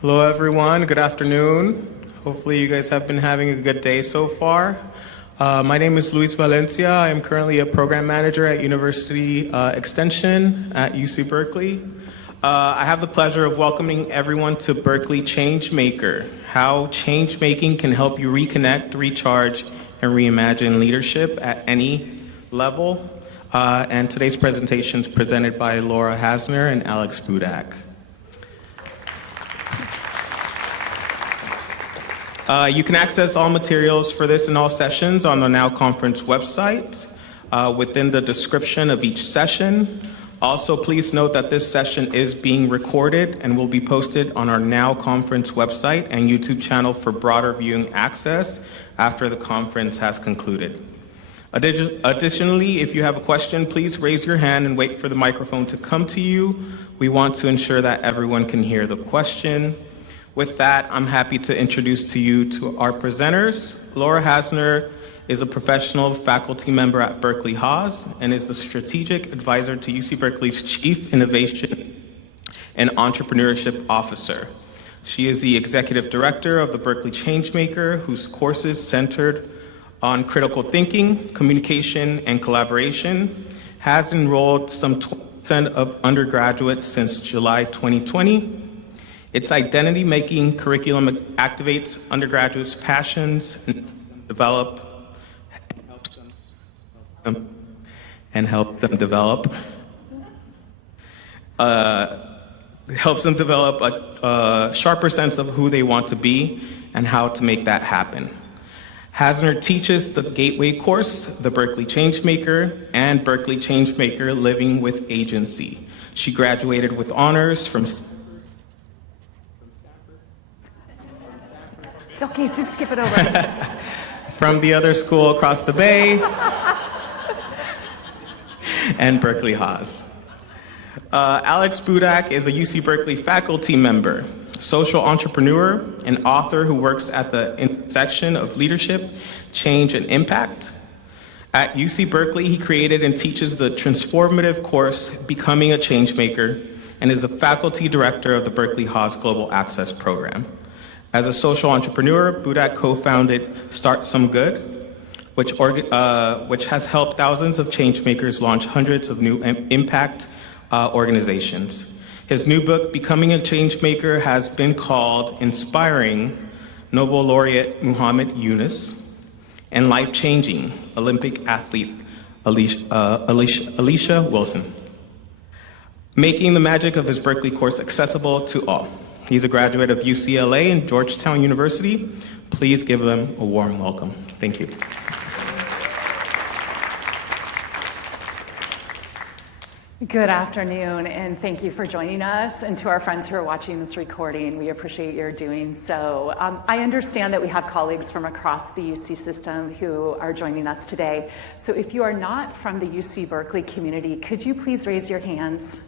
Hello everyone, good afternoon. Hopefully you guys have been having a good day so far. My name is Luis Valencia. I am currently a program manager at University Extension at UC Berkeley. I have the pleasure of welcoming everyone to Berkeley Changemaker, how changemaking can help you reconnect, recharge, and reimagine leadership at any level. And today's presentation is presented by Laura Hassner and Alex Budak. You can access all materials for this and all sessions on the Now Conference website within the description of each session. Also, please note that this session is being recorded and will be posted on our Now Conference website and YouTube channel for broader viewing access after the conference has concluded. Additionally, if you have a question, please raise your hand and wait for the microphone to come to you. We want to ensure that everyone can hear the question. With that, I'm happy to introduce to you to our presenters. Laura Hassner is a professional faculty member at Berkeley Haas and is the strategic advisor to UC Berkeley's Chief Innovation and Entrepreneurship Officer. She is the executive director of the Berkeley Changemaker, whose courses centered on critical thinking, communication, and collaboration, has enrolled some 20% of undergraduates since July 2020. Its identity-making curriculum activates undergraduates' passions and helps them develop a sharper sense of who they want to be and how to make that happen. Hassner teaches the Gateway course, the Berkeley Changemaker, and Berkeley Changemaker Living with Agency. She graduated with honors from It's okay, just skip it over. from the other school across the bay, and Berkeley Haas. Alex Budak is a UC Berkeley faculty member, social entrepreneur, and author who works at the intersection of leadership, change, and impact. At UC Berkeley, he created and teaches the transformative course, Becoming a Changemaker, and is a faculty director of the Berkeley Haas Global Access Program. As a social entrepreneur, Budak co-founded Start Some Good, which has helped thousands of changemakers launch hundreds of new impact organizations. His new book, Becoming a Changemaker, has been called Inspiring Nobel Laureate Muhammad Yunus and Life-Changing Olympic Athlete Alicia Wilson, making the magic of his Berkeley course accessible to all. He's a graduate of UCLA and Georgetown University. Please give them a warm welcome. Thank you. Good afternoon, and thank you for joining us. And to our friends who are watching this recording, we appreciate your doing so. I understand that we have colleagues from across the UC system who are joining us today. So if you are not from the UC Berkeley community, could you please raise your hands?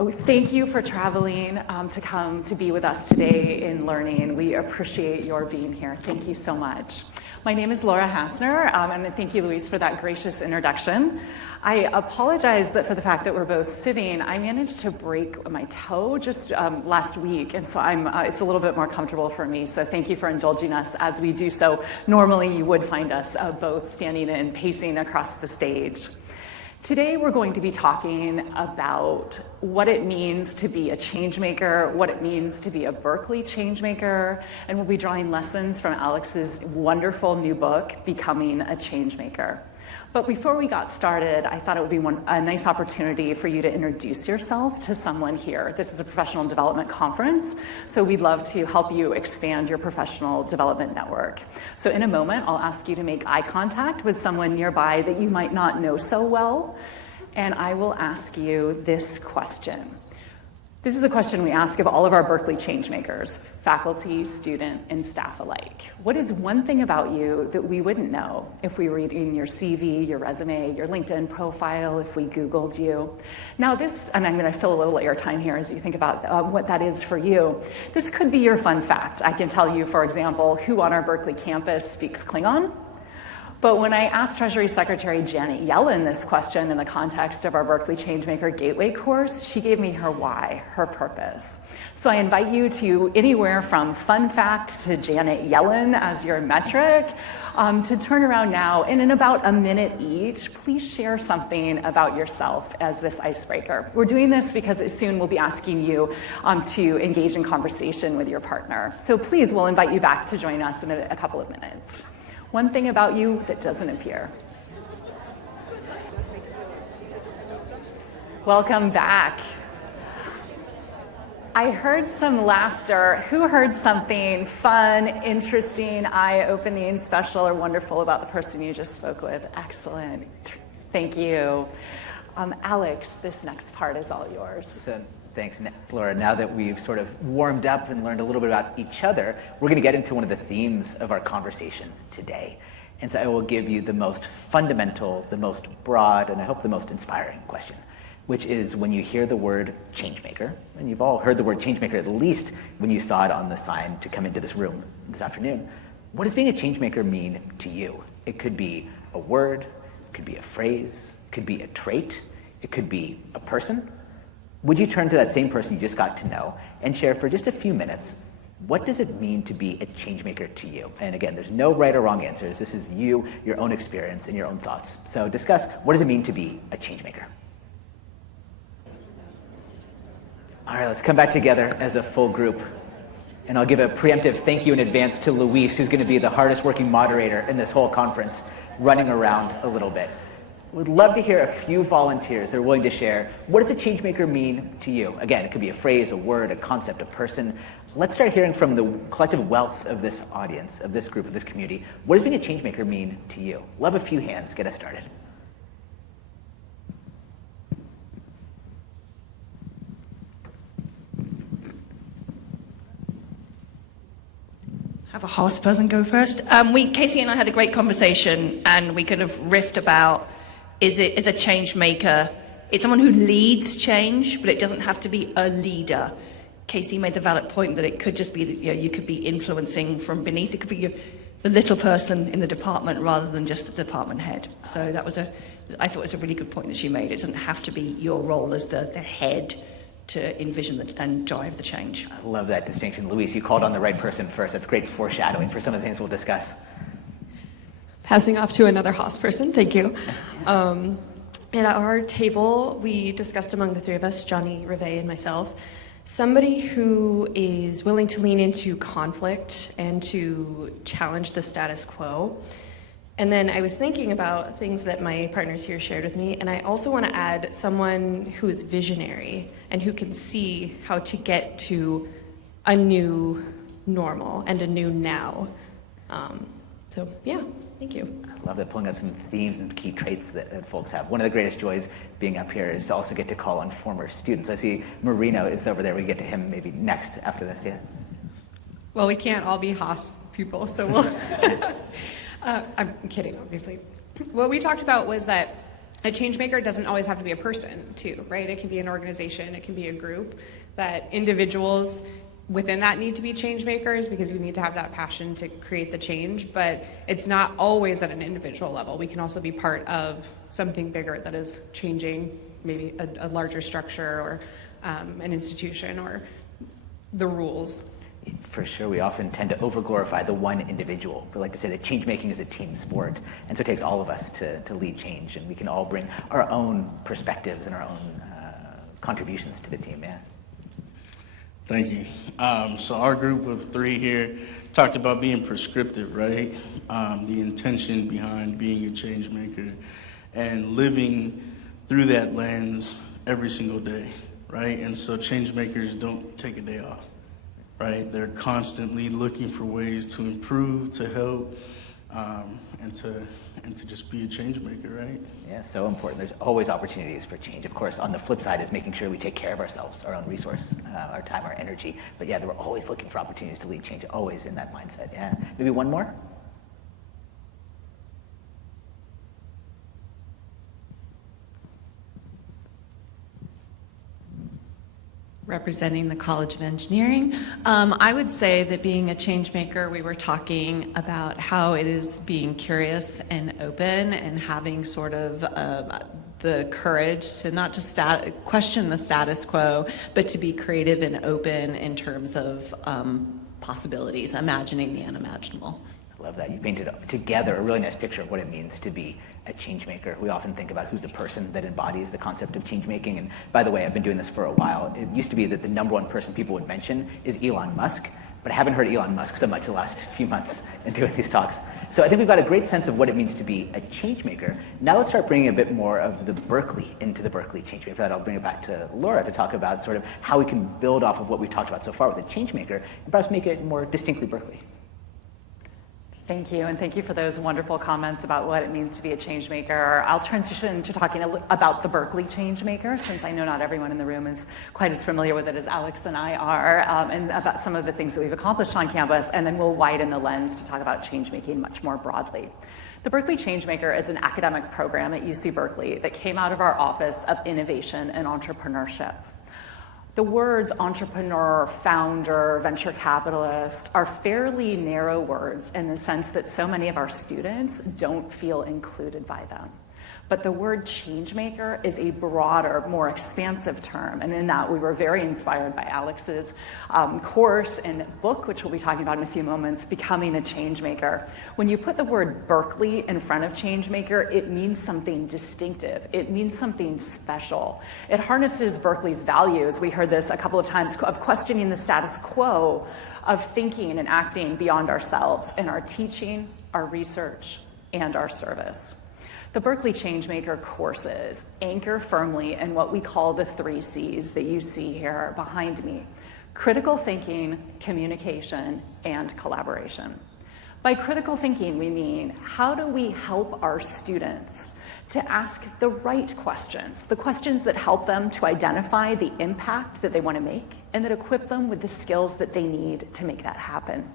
Oh, thank you for traveling to come to be with us today in learning. We appreciate your being here. Thank you so much. My name is Laura Hassner, and thank you, Luis, for that gracious introduction. I apologize for the fact that we're both sitting. I managed to break my toe just last week, and so it's a little bit more comfortable for me. So thank you for indulging us as we do so. Normally, you would find us both standing and pacing across the stage. Today, we're going to be talking about what it means to be a changemaker, what it means to be a Berkeley changemaker, and we'll be drawing lessons from Alex's wonderful new book, Becoming a Changemaker. But before we got started, I thought it would be a nice opportunity for you to introduce yourself to someone here. This is a professional development conference, so we'd love to help you expand your professional development network. So in a moment, I'll ask you to make eye contact with someone nearby that you might not know so well, and I will ask you this question. This is a question we ask of all of our Berkeley changemakers, faculty, student, and staff alike. What is one thing about you that we wouldn't know if we were reading your CV, your resume, your LinkedIn profile, if we Googled you? Now this, and I'm going to fill a little airtime here as you think about what that is for you. This could be your fun fact. I can tell you, for example, who on our Berkeley campus speaks Klingon, But when I asked Treasury Secretary Janet Yellen this question in the context of our Berkeley Changemaker Gateway course, she gave me her why, her purpose. So I invite you to anywhere from fun fact to Janet Yellen as your metric to turn around now, and in about a minute each, please share something about yourself as this icebreaker. We're doing this because soon we'll be asking you to engage in conversation with your partner. So please, we'll invite you back to join us in a couple of minutes. One thing about you that doesn't appear. Welcome back. I heard some laughter. Who heard something fun, interesting, eye-opening, special, or wonderful about the person you just spoke with? Excellent. Thank you. Alex, this next part is all yours. So, thanks, Laura. Now that we've sort of warmed up and learned a little bit about each other, we're going to get into one of the themes of our conversation today. And so I will give you the most fundamental, the most broad, and I hope the most inspiring question, which is when you hear the word changemaker, and you've all heard the word changemaker at least when you saw it on the sign to come into this room this afternoon, what does being a changemaker mean to you? It could be a word, it could be a phrase, it could be a trait, it could be a person. Would you turn to that same person you just got to know and share for just a few minutes, what does it mean to be a changemaker to you? And again, there's no right or wrong answers. This is you, your own experience, and your own thoughts. So discuss, what does it mean to be a changemaker? All right, let's come back together as a full group. And I'll give a preemptive thank you in advance to Luis, who's going to be the hardest working moderator in this whole conference, running around a little bit. We'd love to hear a few volunteers that are willing to share, what does a changemaker mean to you? Again, it could be a phrase, a word, a concept, a person. Let's start hearing from the collective wealth of this audience, of this group, of this community. What does being a changemaker mean to you? Love a few hands. Get us started. Have a Haas person go first. Casey and I had a great conversation, and we kind of riffed about, is a change maker, it's someone who leads change, but it doesn't have to be a leader. Casey made the valid point that it could just be that, you could be influencing from beneath. It could be the little person in the department rather than just the department head. So that was I thought it was a really good point that she made. It doesn't have to be your role as the head to envision and drive the change. I love that distinction. Luis, you called on the right person first. That's great foreshadowing for some of the things we'll discuss. Passing off to another Haas person, thank you. At our table, we discussed among the three of us, Johnny, Rive, and myself, somebody who is willing to lean into conflict and to challenge the status quo. And then I was thinking about things that my partners here shared with me, and I also want to add someone who is visionary and who can see how to get to a new normal and a new now. So yeah, thank you. I love that, pulling out some themes and key traits that folks have. One of the greatest joys being up here is to also get to call on former students. I see Marino is over there. We get to him maybe next after this, yeah? Well, we can't all be Haas people, so we'll... I'm kidding, obviously. What we talked about was that a change maker doesn't always have to be a person, too, right? It can be an organization, it can be a group, that individuals within that need to be change makers because we need to have that passion to create the change, but it's not always at an individual level. We can also be part of something bigger that is changing maybe a larger structure or an institution or the rules. For sure, we often tend to overglorify the one individual. We like to say that change making is a team sport, and so it takes all of us to lead change, and we can all bring our own perspectives and our own contributions to the team, yeah. Thank you. So our group of three here talked about being prescriptive, right? The intention behind being a change maker and living through that lens every single day, right? And so change makers don't take a day off. Right, they're constantly looking for ways to improve, to help, and to just be a change maker, right? Yeah, so important. There's always opportunities for change. Of course, on the flip side is making sure we take care of ourselves, our own resource, our time, our energy. But yeah, we're always looking for opportunities to lead change, always in that mindset. Yeah, maybe one more. representing the College of Engineering. I would say that being a change maker, we were talking about how it is being curious and open and having sort of the courage to not just question the status quo, but to be creative and open in terms of possibilities, imagining the unimaginable. I love that. You painted together a really nice picture of what it means to be a change maker. We often think about who's the person that embodies the concept of change making. And by the way, I've been doing this for a while. It used to be that the number one person people would mention is Elon Musk, but I haven't heard Elon Musk so much the last few months in doing these talks. So I think we've got a great sense of what it means to be a change maker. Now let's start bringing a bit more of the Berkeley into the Berkeley change maker. For that, I'll bring it back to Laura to talk about sort of how we can build off of what we've talked about so far with a change maker and perhaps make it more distinctly Berkeley. Thank you, and thank you for those wonderful comments about what it means to be a change maker. I'll transition to talking about the Berkeley Changemaker, since I know not everyone in the room is quite as familiar with it as Alex and I are, and about some of the things that we've accomplished on campus, and then we'll widen the lens to talk about change making much more broadly. The Berkeley Changemaker is an academic program at UC Berkeley that came out of our Office of Innovation and Entrepreneurship. The words entrepreneur, founder, venture capitalist are fairly narrow words in the sense that so many of our students don't feel included by them. But the word changemaker is a broader, more expansive term. And in that, we were very inspired by Alex's course and book, which we'll be talking about in a few moments, Becoming a Changemaker. When you put the word Berkeley in front of changemaker, it means something distinctive. It means something special. It harnesses Berkeley's values. We heard this a couple of times, of questioning the status quo, of thinking and acting beyond ourselves in our teaching, our research, and our service. The Berkeley Changemaker courses anchor firmly in what we call the 3 C's that you see here behind me: critical thinking, communication, and collaboration. By critical thinking, we mean, how do we help our students to ask the right questions, the questions that help them to identify the impact that they want to make and that equip them with the skills that they need to make that happen?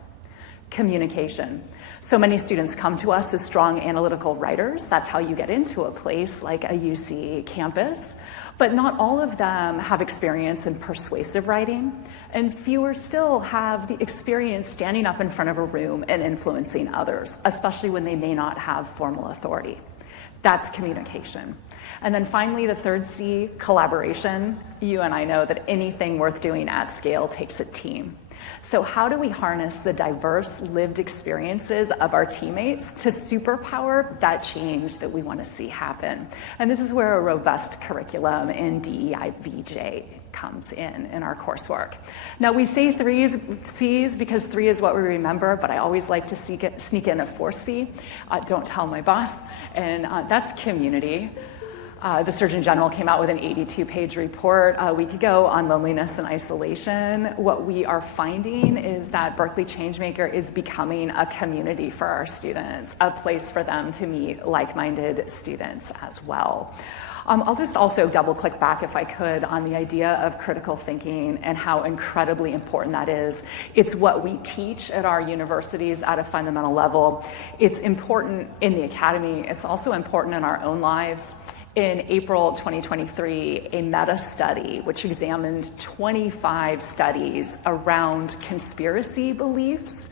Communication. So many students come to us as strong analytical writers. That's how you get into a place like a UC campus. But not all of them have experience in persuasive writing, and fewer still have the experience standing up in front of a room and influencing others, especially when they may not have formal authority. That's communication. And then finally, the 3rd C, collaboration. You and I know that anything worth doing at scale takes a team. So how do we harness the diverse lived experiences of our teammates to superpower that change that we want to see happen? And this is where a robust curriculum in DEIVJ comes in our coursework. Now, we say 3 C's because 3 is what we remember, but I always like to sneak in a 4th C. Don't tell my boss, and that's community. The Surgeon General came out with an 82-page report a week ago on loneliness and isolation. What we are finding is that Berkeley Changemaker is becoming a community for our students, a place for them to meet like-minded students as well. I'll just also double-click back, if I could, on the idea of critical thinking and how incredibly important that is. It's what we teach at our universities at a fundamental level. It's important in the academy. It's also important in our own lives. In April 2023, a meta-study which examined 25 studies around conspiracy beliefs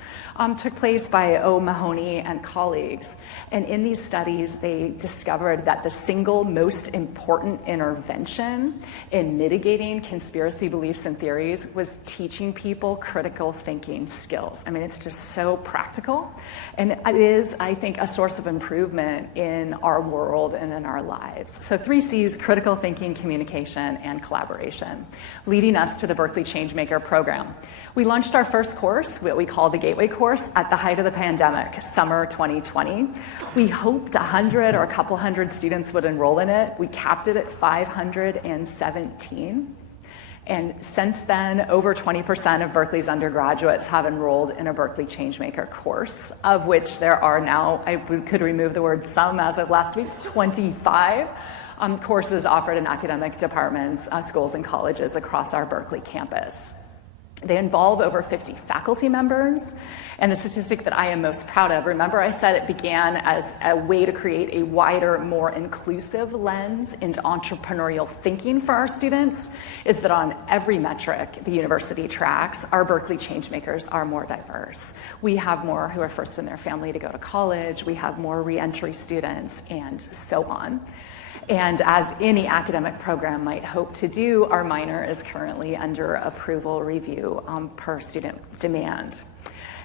took place by O'Mahony and colleagues. And in these studies, they discovered that the single most important intervention in mitigating conspiracy beliefs and theories was teaching people critical thinking skills. I mean, it's just so practical. And it is, I think, a source of improvement in our world and in our lives. So 3 C's, critical thinking, communication, and collaboration, leading us to the Berkeley Changemaker program. We launched our first course, what we call the Gateway course, at the height of the pandemic, summer 2020. We hoped 100 or a couple hundred students would enroll in it. We capped it at 517. And since then, over 20% of Berkeley's undergraduates have enrolled in a Berkeley Changemaker course, of which there are now, I could remove the word some as of last week, 25 courses offered in academic departments, schools, and colleges across our Berkeley campus. They involve over 50 faculty members. And the statistic that I am most proud of, remember I said it began as a way to create a wider, more inclusive lens into entrepreneurial thinking for our students, is that on every metric the university tracks, our Berkeley Changemakers are more diverse. We have more who are first in their family to go to college, we have more reentry students, and so on. And as any academic program might hope to do, our minor is currently under approval review per student demand.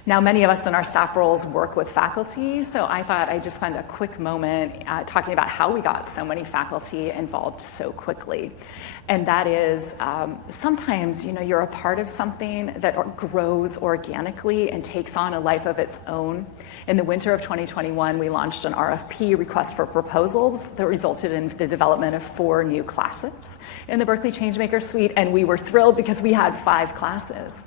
Now, many of us in our staff roles work with faculty, so I thought I'd just spend a quick moment talking about how we got so many faculty involved so quickly. And that is, sometimes, you're a part of something that grows organically and takes on a life of its own. In the winter of 2021, we launched an RFP, request for proposals, that resulted in the development of 4 new classes in the Berkeley Changemaker suite, and we were thrilled because we had 5 classes.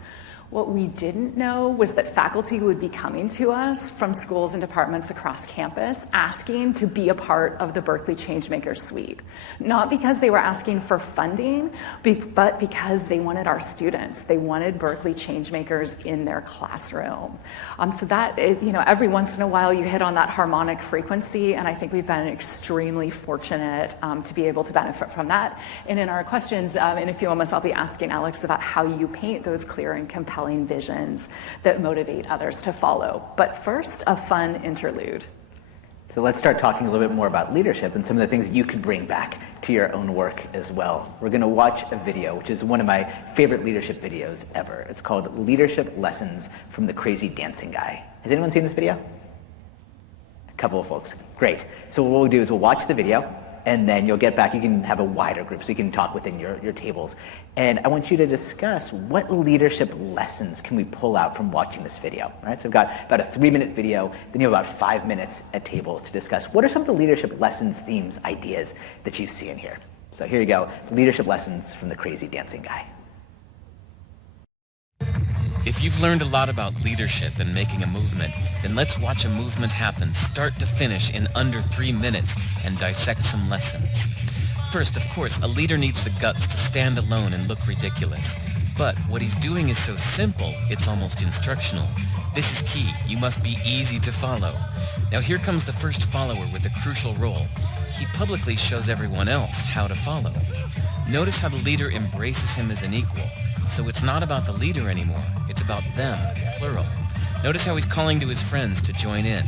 What we didn't know was that faculty would be coming to us from schools and departments across campus asking to be a part of the Berkeley Changemaker suite. Not because they were asking for funding, but because they wanted our students. They wanted Berkeley Changemakers in their classroom. So that, every once in a while you hit on that harmonic frequency, and I think we've been extremely fortunate to be able to benefit from that. And in our questions, in a few moments, I'll be asking Alex about how you paint those clear and compelling visions that motivate others to follow. But first, a fun interlude. So let's start talking a little bit more about leadership and some of the things you could bring back to your own work as well. We're going to watch a video, which is one of my favorite leadership videos ever. It's called Leadership Lessons from the Crazy Dancing Guy. Has anyone seen this video? A couple of folks. Great. So what we'll do is we'll watch the video, and then you'll get back. You can have a wider group, so you can talk within your tables. And I want you to discuss what leadership lessons can we pull out from watching this video. All right, so we've got about a 3-minute video, then you have about 5 minutes at tables to discuss what are some of the leadership lessons, themes, ideas that you see in here. So here you go, leadership lessons from the Crazy Dancing Guy. If you've learned a lot about leadership and making a movement, then let's watch a movement happen start to finish in under 3 minutes and dissect some lessons. First, of course, a leader needs the guts to stand alone and look ridiculous. But what he's doing is so simple, it's almost instructional. This is key. You must be easy to follow. Now here comes the first follower with a crucial role. He publicly shows everyone else how to follow. Notice how the leader embraces him as an equal. So it's not about the leader anymore, it's about them, plural. Notice how he's calling to his friends to join in.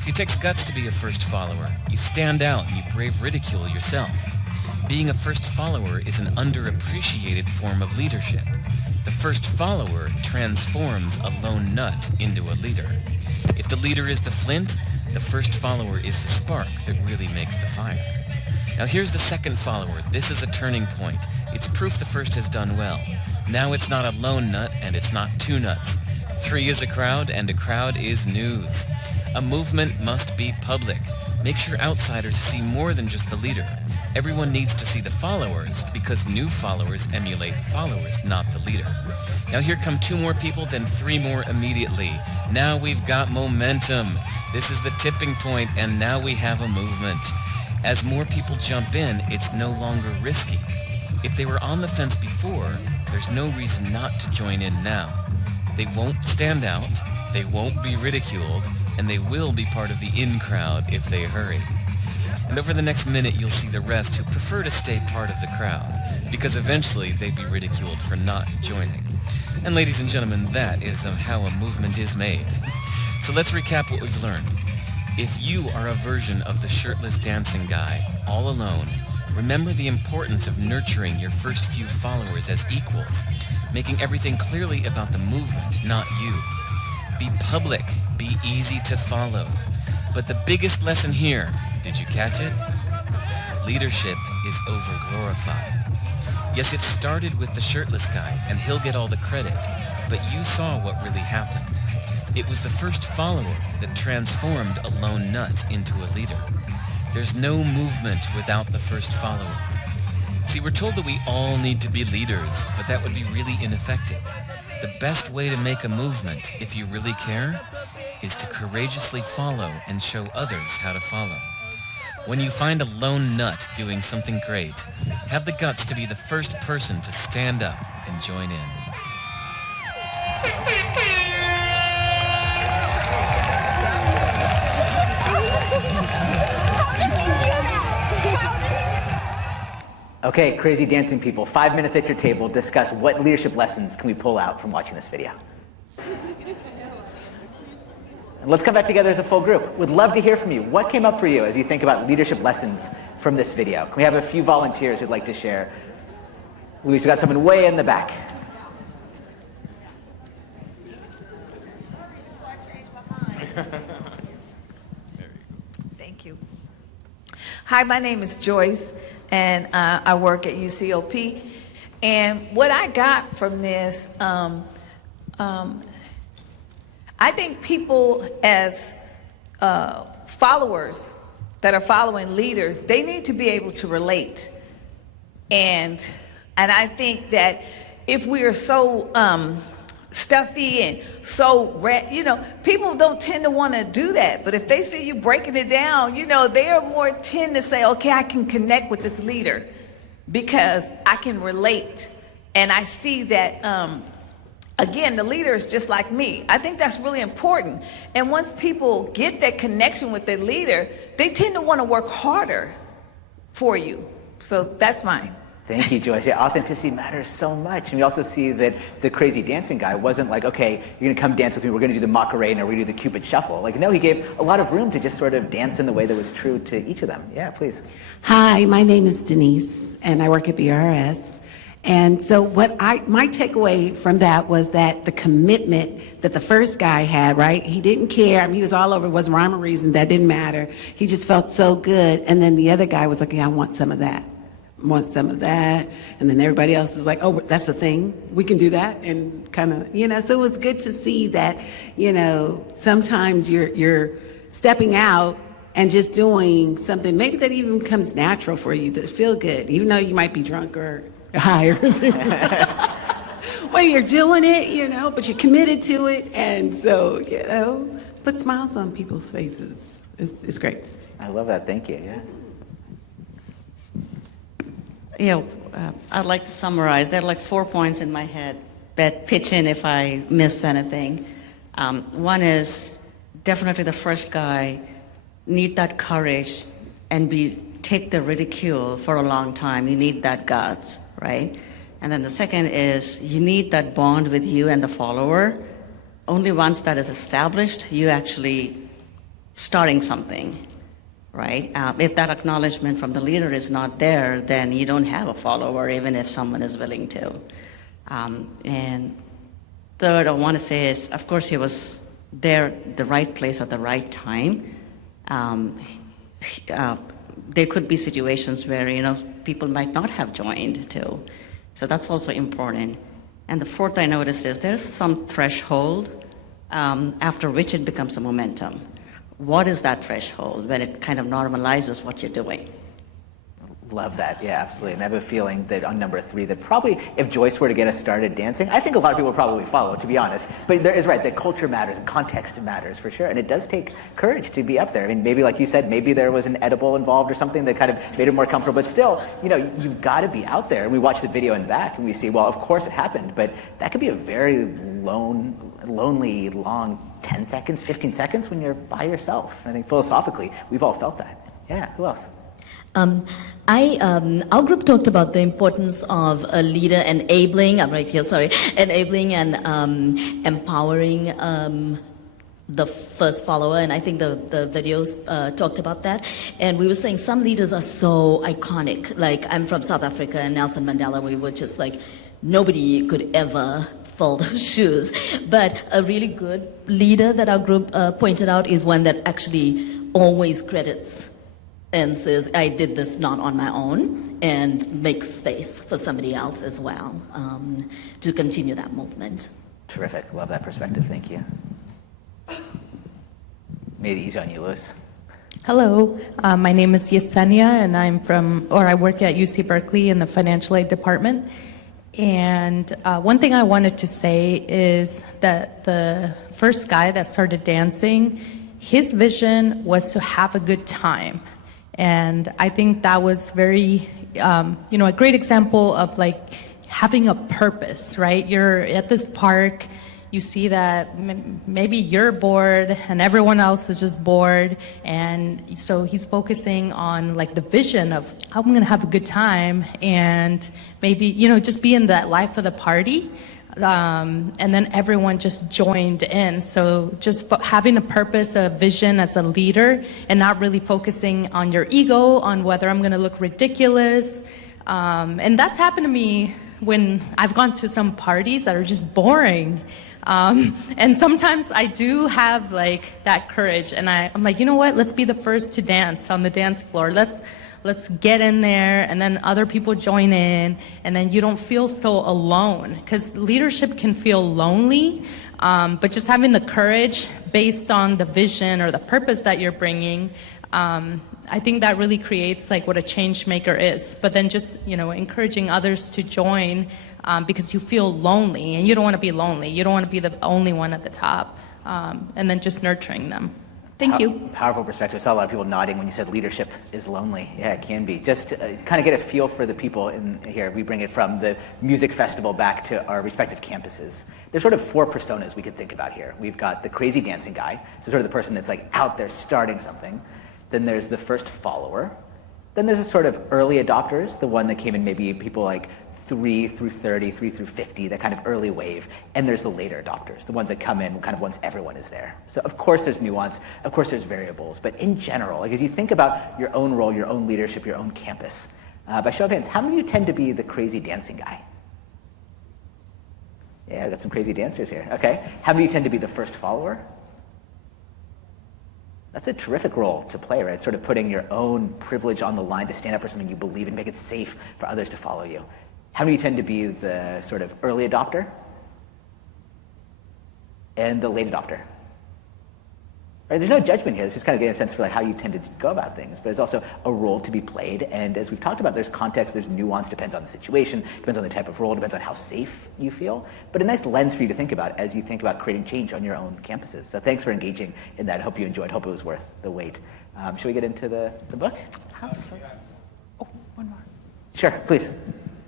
So it takes guts to be a first follower. You stand out and you brave ridicule yourself. Being a first follower is an underappreciated form of leadership. The first follower transforms a lone nut into a leader. If the leader is the flint, the first follower is the spark that really makes the fire. Now here's the second follower. This is a turning point. It's proof the first has done well. Now it's not a lone nut and it's not 2 nuts. 3 is a crowd and a crowd is news. A movement must be public. Make sure outsiders see more than just the leader. Everyone needs to see the followers because new followers emulate followers, not the leader. Now here come 2 more people, then 3 more immediately. Now we've got momentum. This is the tipping point and now we have a movement. As more people jump in, it's no longer risky. If they were on the fence before, there's no reason not to join in now. They won't stand out, they won't be ridiculed, and they will be part of the in crowd if they hurry. And over the next minute you'll see the rest who prefer to stay part of the crowd, because eventually they'd be ridiculed for not joining. And ladies and gentlemen, that is how a movement is made. So let's recap what we've learned. If you are a version of the shirtless dancing guy, all alone, remember the importance of nurturing your first few followers as equals, making everything clearly about the movement, not you. Be public, be easy to follow. But the biggest lesson here, did you catch it? Leadership is over-glorified. Yes, it started with the shirtless guy, and he'll get all the credit, but you saw what really happened. It was the first follower that transformed a lone nut into a leader. There's no movement without the first follower. See, we're told that we all need to be leaders, but that would be really ineffective. The best way to make a movement, if you really care, is to courageously follow and show others how to follow. When you find a lone nut doing something great, have the guts to be the first person to stand up and join in. Okay, crazy dancing people, 5 minutes at your table, discuss what leadership lessons can we pull out from watching this video. And let's come back together as a full group. Would love to hear from you. What came up for you as you think about leadership lessons from this video? Can we have a few volunteers who'd like to share? Luis, we got someone way in the back. Thank you. Hi, my name is Joyce, and I work at UCOP. And what I got from this, I think people as followers that are following leaders, they need to be able to relate. And I think that if we are so stuffy and so, people don't tend to want to do that. But if they see you breaking it down, they are more tend to say, okay, I can connect with this leader because I can relate. And I see that, again, the leader is just like me. I think that's really important. And once people get that connection with their leader, they tend to want to work harder for you. So that's mine. Thank you, Joyce. Yeah, authenticity matters so much. And we also see that the crazy dancing guy wasn't like, okay, you're going to come dance with me, we're going to do the Macarena, or we're going to do the Cupid Shuffle. Like, no, he gave a lot of room to just sort of dance in the way that was true to each of them. Yeah, please. Hi, my name is Denise, and I work at BRS. And so my takeaway from that was that the commitment that the first guy had, right? He didn't care. I mean, he was all over. It wasn't rhyme or reason. That didn't matter. He just felt so good. And then the other guy was like, yeah, I want some of that. Want some of that. And then everybody else is like, oh, that's a thing. We can do that. And kind of, so it was good to see that, sometimes you're stepping out and just doing something maybe that even comes natural for you to feel good, even though you might be drunk or high or well, you're doing it, but you're committed to it. And so, put smiles on people's faces. It's great. I love that. Thank you. Yeah. I'd like to summarize. There are like 4 points in my head, but pitch in if I miss anything. One is definitely the first guy need that courage and take the ridicule for a long time. You need that guts, right? And then the second is you need that bond with you and the follower. Only once that is established, you actually starting something. Right? If that acknowledgement from the leader is not there, then you don't have a follower, even if someone is willing to. And third, I want to say is, of course, he was there, the right place at the right time. There could be situations where, people might not have joined too. So that's also important. And the fourth I noticed is there's some threshold after which it becomes a momentum. What is that threshold when it kind of normalizes what you're doing? Love that. Yeah, absolutely. And I have a feeling that on number 3, that probably if Joyce were to get us started dancing, I think a lot of people would probably follow, to be honest. But there is right, that culture matters and context matters for sure. And it does take courage to be up there. I mean, maybe like you said, maybe there was an edible involved or something that kind of made it more comfortable. But still, you've got to be out there. And we watch the video in back and we see, well, of course it happened. But that could be a very lonely, long 10 seconds, 15 seconds when you're by yourself. I think philosophically, we've all felt that. Yeah, who else? Our group talked about the importance of a leader enabling and empowering the first follower, and I think the videos talked about that. And we were saying some leaders are so iconic. Like, I'm from South Africa, and Nelson Mandela, we were just like, nobody could ever fill those shoes. But a really good leader that our group pointed out is one that actually always credits and says, I did this not on my own, and makes space for somebody else as well to continue that movement. Terrific. Love that perspective. Thank you. Made it easy on you, Louis. Hello, my name is Yesenia, and I work at UC Berkeley in the financial aid department. And one thing I wanted to say is that the first guy that started dancing, his vision was to have a good time. And I think that was very, a great example of like having a purpose, right? You're at this park, you see that maybe you're bored and everyone else is just bored, and so he's focusing on like the vision of how I'm gonna have a good time and maybe, you know, just be in that life of the party. And then everyone just joined in. So just having a purpose, a vision as a leader, and not really focusing on your ego, on whether I'm gonna look ridiculous. And that's happened to me when I've gone to some parties that are just boring. And sometimes I do have like that courage, and I'm like, you know what, let's be the first to dance on the dance floor. Let's get in there, and then other people join in, and then you don't feel so alone, because leadership can feel lonely, but just having the courage based on the vision or the purpose that you're bringing, I think that really creates like what a change maker is. But then just, you know, encouraging others to join, because you feel lonely, and you don't want to be lonely. You don't want to be the only one at the top, and then just nurturing them. Thank you. Powerful perspective. I saw a lot of people nodding when you said leadership is lonely. Yeah, it can be. Just to, kind of get a feel for the people in here. We bring it from the music festival back to our respective campuses. There's sort of 4 personas we could think about here. We've got the crazy dancing guy, so sort of the person that's like out there starting something. Then there's the first follower. Then there's a sort of early adopters, the one that came in maybe people like 3 through 30, 3 through 50, that kind of early wave. And there's the later adopters, the ones that come in kind of once everyone is there. So of course there's nuance, of course there's variables, but in general, like as you think about your own role, your own leadership, your own campus, by show of hands, how many of you tend to be the crazy dancing guy? Yeah, I've got some crazy dancers here. Okay. How many of you tend to be the first follower? That's a terrific role to play, right? Sort of putting your own privilege on the line to stand up for something you believe in, make it safe for others to follow you. How many of you tend to be the sort of early adopter and the late adopter? Right? There's no judgment here. This is kind of getting a sense for like how you tend to go about things, but there's also a role to be played. And as we've talked about, there's context, there's nuance, depends on the situation, depends on the type of role, depends on how safe you feel. But a nice lens for you to think about as you think about creating change on your own campuses. So thanks for engaging in that. I hope you enjoyed. Hope it was worth the wait. Should we get into the book? Absolutely. Oh, one more. Sure, please.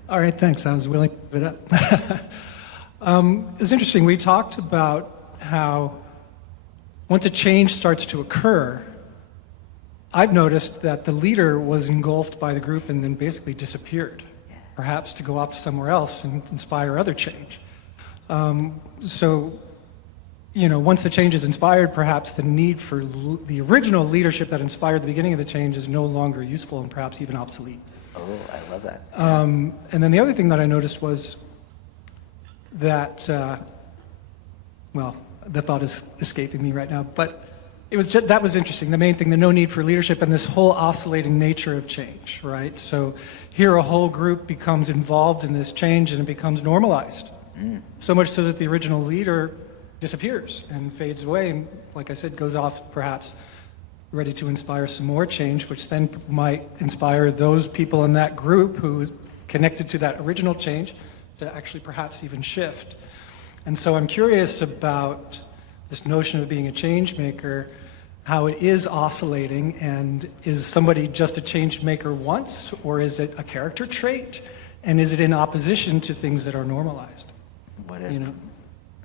All right, thanks. I was willing to give it up. It was interesting. We talked about how once a change starts to occur, I've noticed that the leader was engulfed by the group and then basically disappeared, perhaps to go off to somewhere else and inspire other change. So, you know, once the change is inspired, perhaps the need for the original leadership that inspired the beginning of the change is no longer useful and perhaps even obsolete. Oh, I love that. And then the other thing that I noticed was that, well, the thought is escaping me right now, but it was just, that was interesting. The main thing, the no need for leadership and this whole oscillating nature of change, right? So here a whole group becomes involved in this change and it becomes normalized. So much so that the original leader disappears and fades away and, like I said, goes off perhaps ready to inspire some more change, which then might inspire those people in that group who connected to that original change to actually perhaps even shift. And so I'm curious about this notion of being a change maker, how it is oscillating, and is somebody just a change maker once, or is it a character trait? And is it in opposition to things that are normalized? You know,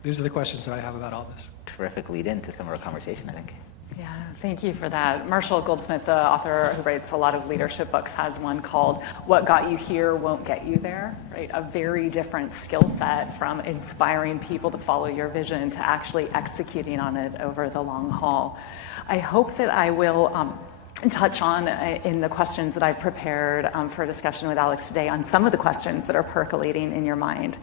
these are the questions that I have about all this. Terrific lead into some of our conversation, I think. Yeah, thank you for that. Marshall Goldsmith, the author who writes a lot of leadership books, has one called What Got You Here Won't Get You There, right? A very different skill set from inspiring people to follow your vision to actually executing on it over the long haul. I hope that I will touch on in the questions that I prepared for a discussion with Alex today on some of the questions that are percolating in your mind.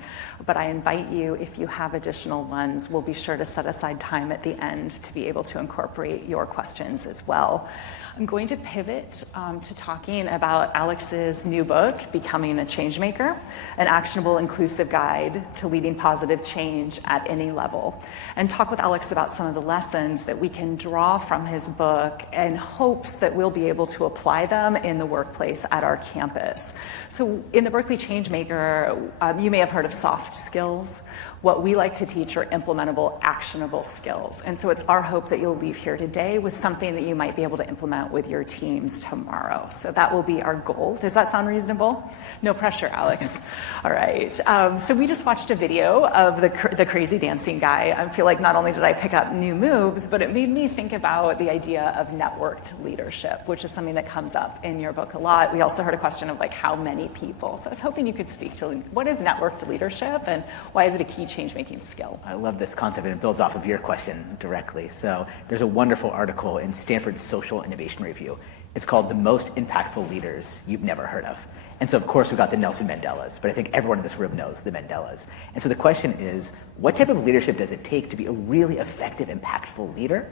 But I invite you, if you have additional ones, we'll be sure to set aside time at the end to be able to incorporate your questions as well. I'm going to pivot to talking about Alex's new book, Becoming a Changemaker, an actionable, inclusive guide to leading positive change at any level, and talk with Alex about some of the lessons that we can draw from his book in hopes that we'll be able to apply them in the workplace at our campus. So in the Berkeley Changemaker, you may have heard of soft skills. What we like to teach are implementable, actionable skills. And so it's our hope that you'll leave here today with something that you might be able to implement that with your teams tomorrow. So that will be our goal. Does that sound reasonable? No pressure, Alex. All right. So we just watched a video of the crazy dancing guy. I feel like not only did I pick up new moves, but it made me think about the idea of networked leadership, which is something that comes up in your book a lot. We also heard a question of like how many people. So I was hoping you could speak to what is networked leadership and why is it a key change-making skill? I love this concept, and it builds off of your question directly. So there's a wonderful article in Stanford's Social Innovation Review. It's called The Most Impactful Leaders You've Never Heard of. And so, of course, we've got the Nelson Mandelas, but I think everyone in this room knows the Mandelas. And so the question is, what type of leadership does it take to be a really effective, impactful leader?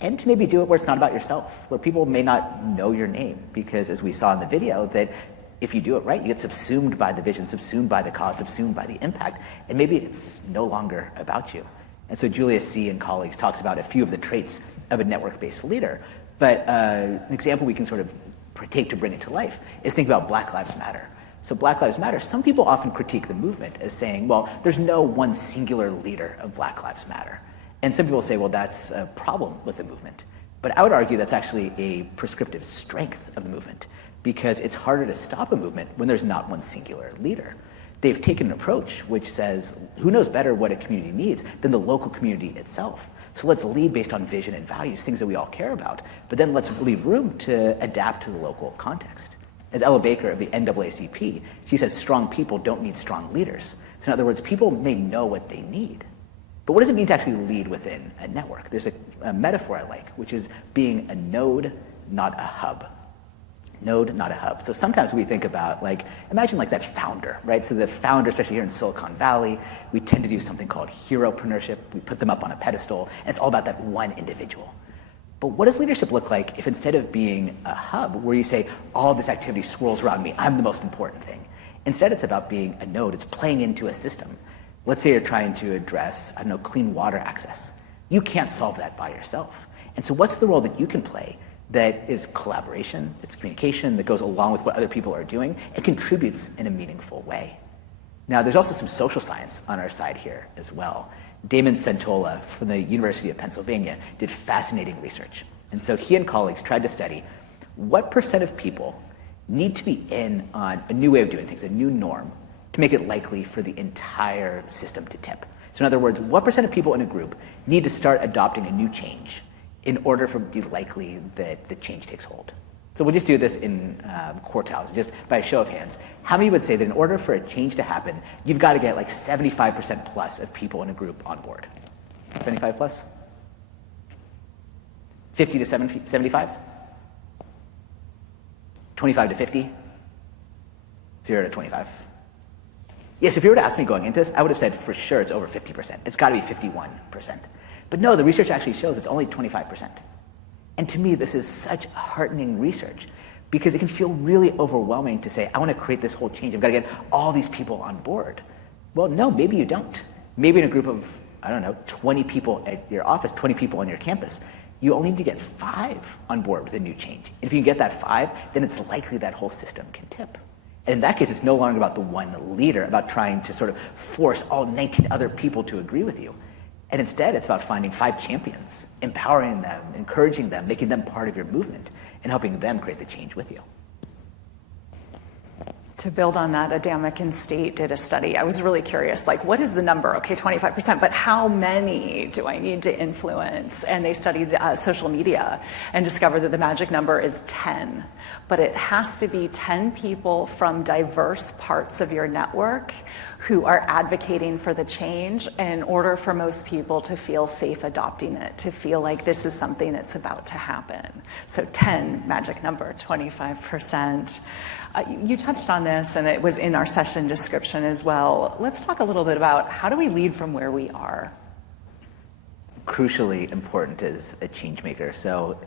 And to maybe do it where it's not about yourself, where people may not know your name, because as we saw in the video, that if you do it right, you get subsumed by the vision, subsumed by the cause, subsumed by the impact, and maybe it's no longer about you. And so Julia C. and colleagues talks about a few of the traits of a network-based leader. But an example we can sort of take to bring it to life is think about Black Lives Matter. So Black Lives Matter, some people often critique the movement as saying, well, there's no one singular leader of Black Lives Matter. And some people say, well, that's a problem with the movement. But I would argue that's actually a prescriptive strength of the movement, because it's harder to stop a movement when there's not one singular leader. They've taken an approach which says, who knows better what a community needs than the local community itself? So let's lead based on vision and values, things that we all care about, but then let's leave room to adapt to the local context. As Ella Baker of the NAACP, she says strong people don't need strong leaders. So in other words, people may know what they need. But what does it mean to actually lead within a network? There's a metaphor I like, which is being a node, not a hub. Node, not a hub. So sometimes we think about, like, imagine like that founder, right? So the founder, especially here in Silicon Valley, we tend to do something called heropreneurship. We put them up on a pedestal, and it's all about that one individual. But what does leadership look like if instead of being a hub, where you say, all this activity swirls around me, I'm the most important thing? Instead, it's about being a node. It's playing into a system. Let's say you're trying to address, I don't know, clean water access. You can't solve that by yourself. And so what's the role that you can play that is collaboration, it's communication that goes along with what other people are doing and contributes in a meaningful way? Now, there's also some social science on our side here as well. Damon Centola from the University of Pennsylvania did fascinating research. And so he and colleagues tried to study what % of people need to be in on a new way of doing things, a new norm, to make it likely for the entire system to tip. So in other words, what % of people in a group need to start adopting a new change in order for it to be likely that the change takes hold? So we'll just do this in quartiles, just by a show of hands. How many would say that in order for a change to happen, you've got to get like 75% plus of people in a group on board? 75 plus? 50 to 75? 25 to 50? 0 to 25? Yes, if you were to ask me going into this, I would have said for sure it's over 50%. It's got to be 51%. But no, the research actually shows it's only 25%. And to me, this is such heartening research, because it can feel really overwhelming to say, I want to create this whole change. I've got to get all these people on board. Well, no, maybe you don't. Maybe in a group of, I don't know, 20 people at your office, 20 people on your campus, you only need to get 5 on board with a new change. And if you can get that 5, then it's likely that whole system can tip. And in that case, it's no longer about the one leader, about trying to sort of force all 19 other people to agree with you. And instead, it's about finding 5 champions, empowering them, encouraging them, making them part of your movement, and helping them create the change with you. To build on that, Adamic and State did a study. I was really curious, like, what is the number? Okay, 25%, but how many do I need to influence? And they studied social media and discovered that the magic number is 10. But it has to be 10 people from diverse parts of your network who are advocating for the change in order for most people to feel safe adopting it, to feel like this is something that's about to happen. So 10, magic number, 25%. You touched on this, and it was in our session description as well. Let's talk a little bit about how do we lead from where we are? Crucially important as a change maker. So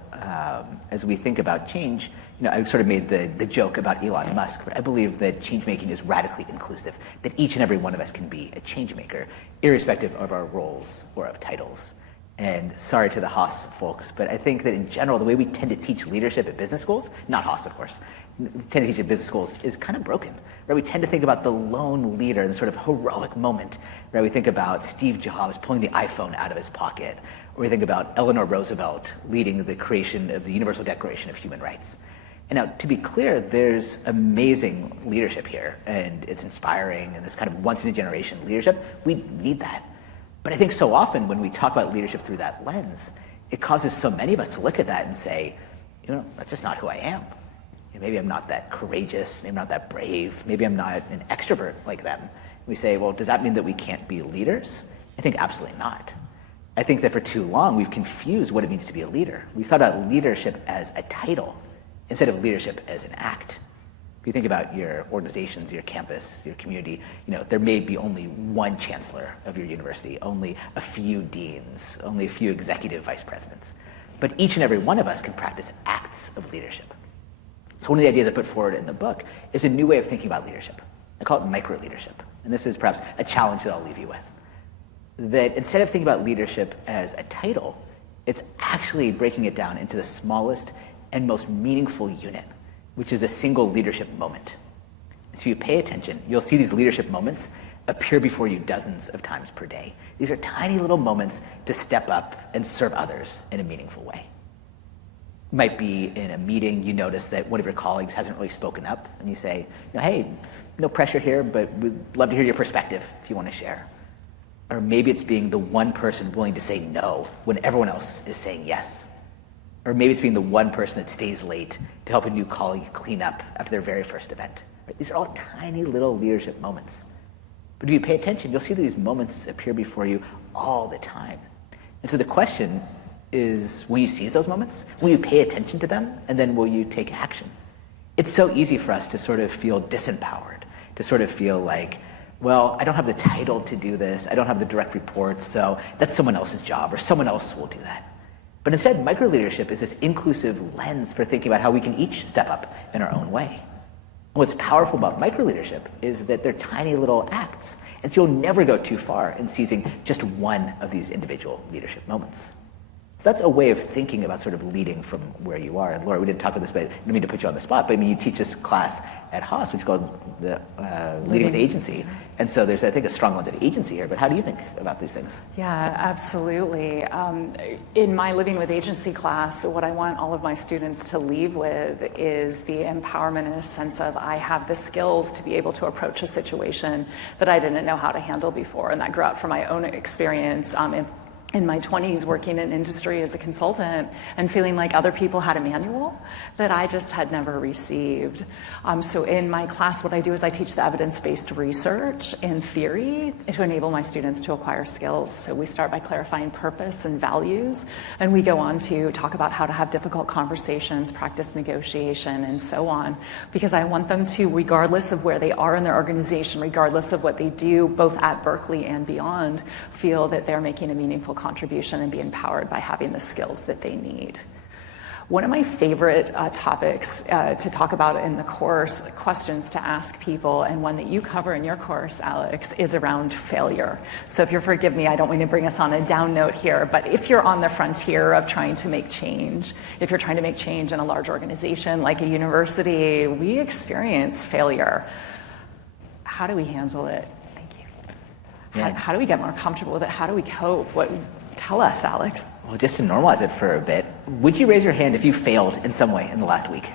as we think about change, I sort of made the joke about Elon Musk, but I believe that change making is radically inclusive, that each and every one of us can be a change maker, irrespective of our roles or of titles. And sorry to the Haas folks, but I think that in general, the way we tend to teach leadership at business schools, not Haas, of course, tend to teach at business schools is kind of broken, right? We tend to think about the lone leader and the sort of heroic moment, right? We think about Steve Jobs pulling the iPhone out of his pocket, Or we think about Eleanor Roosevelt leading the creation of the Universal Declaration of Human Rights. And now, to be clear, there's amazing leadership here, and it's inspiring, and this kind of once-in-a-generation leadership. We need that. But I think so often when we talk about leadership through that lens, it causes so many of us to look at that and say, that's just not who I am. Maybe I'm not that courageous, maybe I'm not that brave, maybe I'm not an extrovert like them. We say, well, does that mean that we can't be leaders? I think absolutely not. I think that for too long we've confused what it means to be a leader. We've thought about leadership as a title instead of leadership as an act. If you think about your organizations, your campus, your community, there may be only one chancellor of your university, only a few deans, only a few executive vice presidents. But each and every one of us can practice acts of leadership. So one of the ideas I put forward in the book is a new way of thinking about leadership. I call it micro-leadership. And this is perhaps a challenge that I'll leave you with. That instead of thinking about leadership as a title, it's actually breaking it down into the smallest and most meaningful unit, which is a single leadership moment. So you pay attention, you'll see these leadership moments appear before you dozens of times per day. These are tiny little moments to step up and serve others in a meaningful way. It might be in a meeting, you notice that one of your colleagues hasn't really spoken up, and you say, hey, no pressure here, but we'd love to hear your perspective if you want to share. Or maybe it's being the one person willing to say no when everyone else is saying yes. Or maybe it's being the one person that stays late to help a new colleague clean up after their very first event. Right? These are all tiny little leadership moments. But if you pay attention, you'll see that these moments appear before you all the time. And so the question is, will you seize those moments? Will you pay attention to them? And then will you take action? It's so easy for us to sort of feel disempowered, to sort of feel like, well, I don't have the title to do this, I don't have the direct reports, so that's someone else's job, or someone else will do that. But instead, micro-leadership is this inclusive lens for thinking about how we can each step up in our own way. And what's powerful about micro-leadership is that they're tiny little acts, and so you'll never go too far in seizing just one of these individual leadership moments. So that's a way of thinking about sort of leading from where you are. And Laura, we didn't talk about this, but I don't mean to put you on the spot, but you teach this class at Haas, which is called the Leading with Agency. And so there's, I think, a strong lens of agency here, but how do you think about these things? Yeah, absolutely. In my Living with Agency class, what I want all of my students to leave with is the empowerment in a sense of I have the skills to be able to approach a situation that I didn't know how to handle before. And that grew out from my own experience in my 20s working in industry as a consultant and feeling like other people had a manual that I just had never received. So in my class, what I do is I teach the evidence-based research and theory to enable my students to acquire skills. So we start by clarifying purpose and values, and we go on to talk about how to have difficult conversations, practice negotiation, and so on, because I want them to, regardless of where they are in their organization, regardless of what they do, both at Berkeley and beyond, feel that they're making a meaningful contribution and be empowered by having the skills that they need. One of my favorite topics to talk about in the course, questions to ask people, and one that you cover in your course, Alex, is around failure. So if you'll forgive me, I don't mean to bring us on a down note here, but if you're on the frontier of trying to make change, if you're trying to make change in a large organization like a university, we experience failure. How do we handle it? Thank you. Yeah. How do we get more comfortable with it? How do we cope? Tell us, Alex. Well, just to normalize it for a bit, would you raise your hand if you failed in some way in the last week?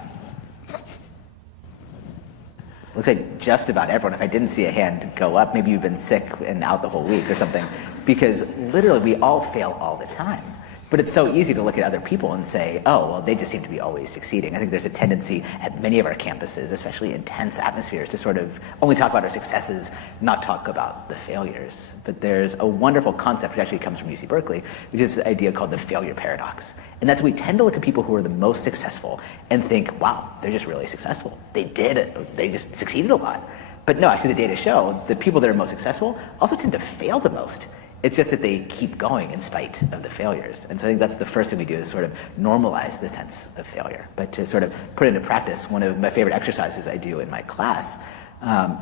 Looks like just about everyone. If I didn't see a hand go up, maybe you've been sick and out the whole week or something, because literally we all fail all the time. But it's so easy to look at other people and say, oh, well, they just seem to be always succeeding. I think there's a tendency at many of our campuses, especially in tense atmospheres, to sort of only talk about our successes, not talk about the failures. But there's a wonderful concept which actually comes from UC Berkeley, which is this idea called the failure paradox. And that's we tend to look at people who are the most successful and think, wow, they're just really successful. They did it. They just succeeded a lot. But no, actually the data show the people that are most successful also tend to fail the most. It's just that they keep going in spite of the failures. And so I think that's the first thing we do is sort of normalize the sense of failure. But to sort of put it into practice, one of my favorite exercises I do in my class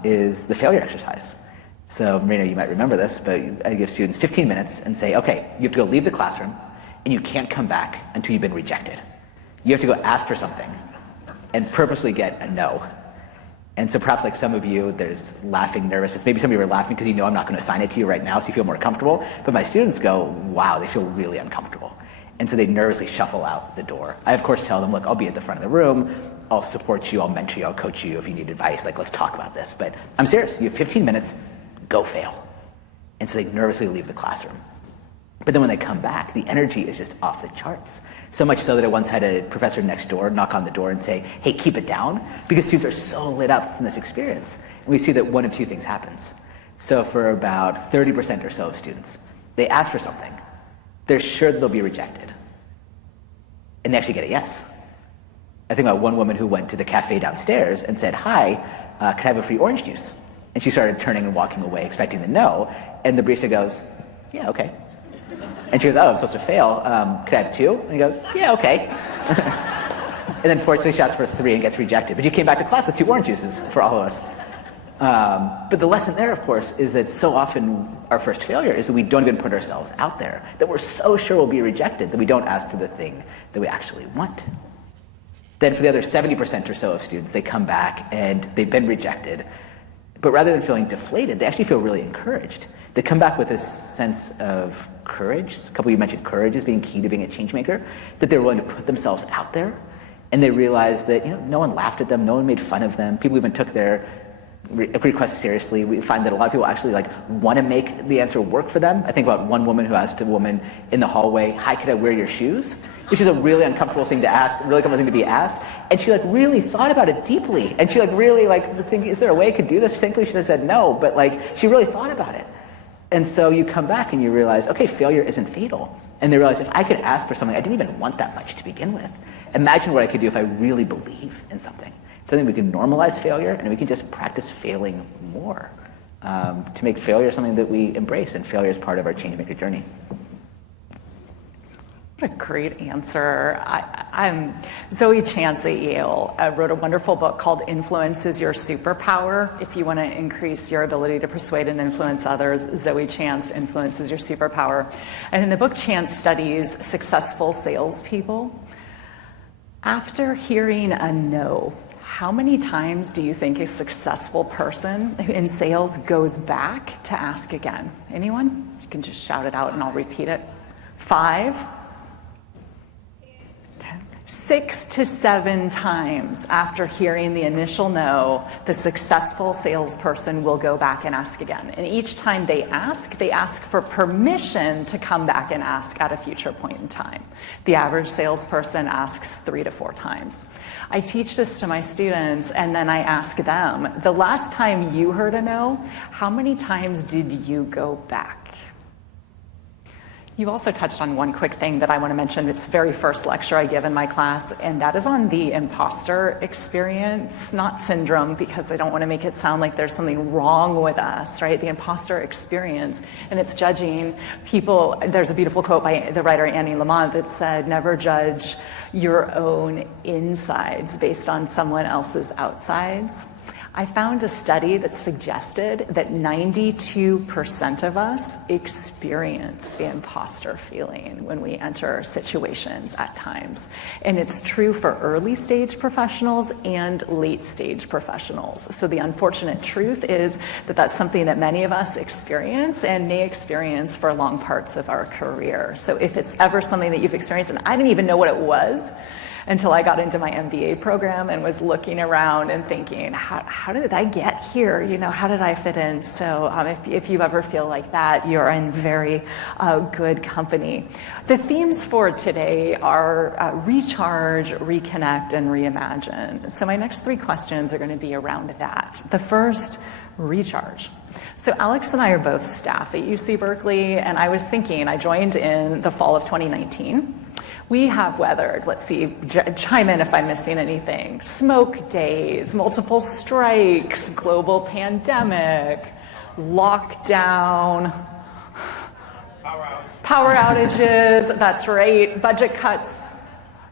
is the failure exercise. So Marina, you might remember this, but I give students 15 minutes and say, okay, you have to go leave the classroom and you can't come back until you've been rejected. You have to go ask for something and purposely get a no. And so perhaps like some of you, there's laughing nervousness. Maybe some of you are laughing because you know I'm not going to assign it to you right now, so you feel more comfortable. But my students go, wow, they feel really uncomfortable. And so they nervously shuffle out the door. I, of course, tell them, look, I'll be at the front of the room. I'll support you, I'll mentor you, I'll coach you if you need advice. Like, let's talk about this. But I'm serious. You have 15 minutes, go fail. And so they nervously leave the classroom. But then when they come back, the energy is just off the charts. So much so that I once had a professor next door knock on the door and say, hey, keep it down, because students are so lit up from this experience. And we see that one of two things happens. So for about 30% or so of students, they ask for something. They're sure that they'll be rejected. And they actually get a yes. I think about one woman who went to the cafe downstairs and said, hi, can I have a free orange juice? And she started turning and walking away, expecting the no. And the barista goes, yeah, okay. And she goes, oh, I'm supposed to fail. Could I have 2? And he goes, yeah, okay. And then fortunately she asks for 3 and gets rejected. But you came back to class with 2 orange juices for all of us. But the lesson there, of course, is that so often our first failure is that we don't even put ourselves out there, that we're so sure we'll be rejected that we don't ask for the thing that we actually want. Then for the other 70% or so of students, they come back and they've been rejected. But rather than feeling deflated, they actually feel really encouraged. They come back with this sense of courage. A couple of you mentioned courage as being key to being a change maker, that they're willing to put themselves out there. And they realize that no one laughed at them, no one made fun of them. People even took their requests seriously. We find that a lot of people actually want to make the answer work for them. I think about one woman who asked a woman in the hallway, hi, could I wear your shoes? Which is a really uncomfortable thing to ask, a really uncomfortable thing to be asked. And she really thought about it deeply. And she really thinking, is there a way I could do this? Thankfully she said no, but she really thought about it. And so you come back and you realize, okay, failure isn't fatal. And they realize, if I could ask for something I didn't even want that much to begin with, imagine what I could do if I really believe in something. Something we can normalize failure, and we can just practice failing more to make failure something that we embrace, and failure is part of our Changemaker journey. What a great answer. I'm Zoe Chance at Yale wrote a wonderful book called Influence is Your Superpower. If you want to increase your ability to persuade and influence others, Zoe Chance, Influence is Your Superpower. And in the book, Chance studies successful salespeople. After hearing a no, how many times do you think a successful person in sales goes back to ask again? Anyone? You can just shout it out and I'll repeat it. 5? 6 to 7 times after hearing the initial no, the successful salesperson will go back and ask again. And each time they ask for permission to come back and ask at a future point in time. The average salesperson asks 3 to 4 times. I teach this to my students and then I ask them, the last time you heard a no, how many times did you go back? You also touched on one quick thing that I want to mention. It's the very first lecture I give in my class, and that is on the imposter experience, not syndrome, because I don't want to make it sound like there's something wrong with us, right? The imposter experience, and it's judging people. There's a beautiful quote by the writer Annie Lamont that said, never judge your own insides based on someone else's outsides. I found a study that suggested that 92% of us experience the imposter feeling when we enter situations at times. And it's true for early stage professionals and late stage professionals. So the unfortunate truth is that that's something that many of us experience and may experience for long parts of our career. So if it's ever something that you've experienced, and I didn't even know what it was until I got into my MBA program and was looking around and thinking, how did I get here? How did I fit in? So if you ever feel like that, you're in very good company. The themes for today are recharge, reconnect, and reimagine. So my next 3 questions are going to be around that. The first, recharge. So Alex and I are both staff at UC Berkeley, and I was thinking, I joined in the fall of 2019. We have weathered, let's see, chime in if I'm missing anything, smoke days, multiple strikes, global pandemic, lockdown, power outages, that's right, budget cuts.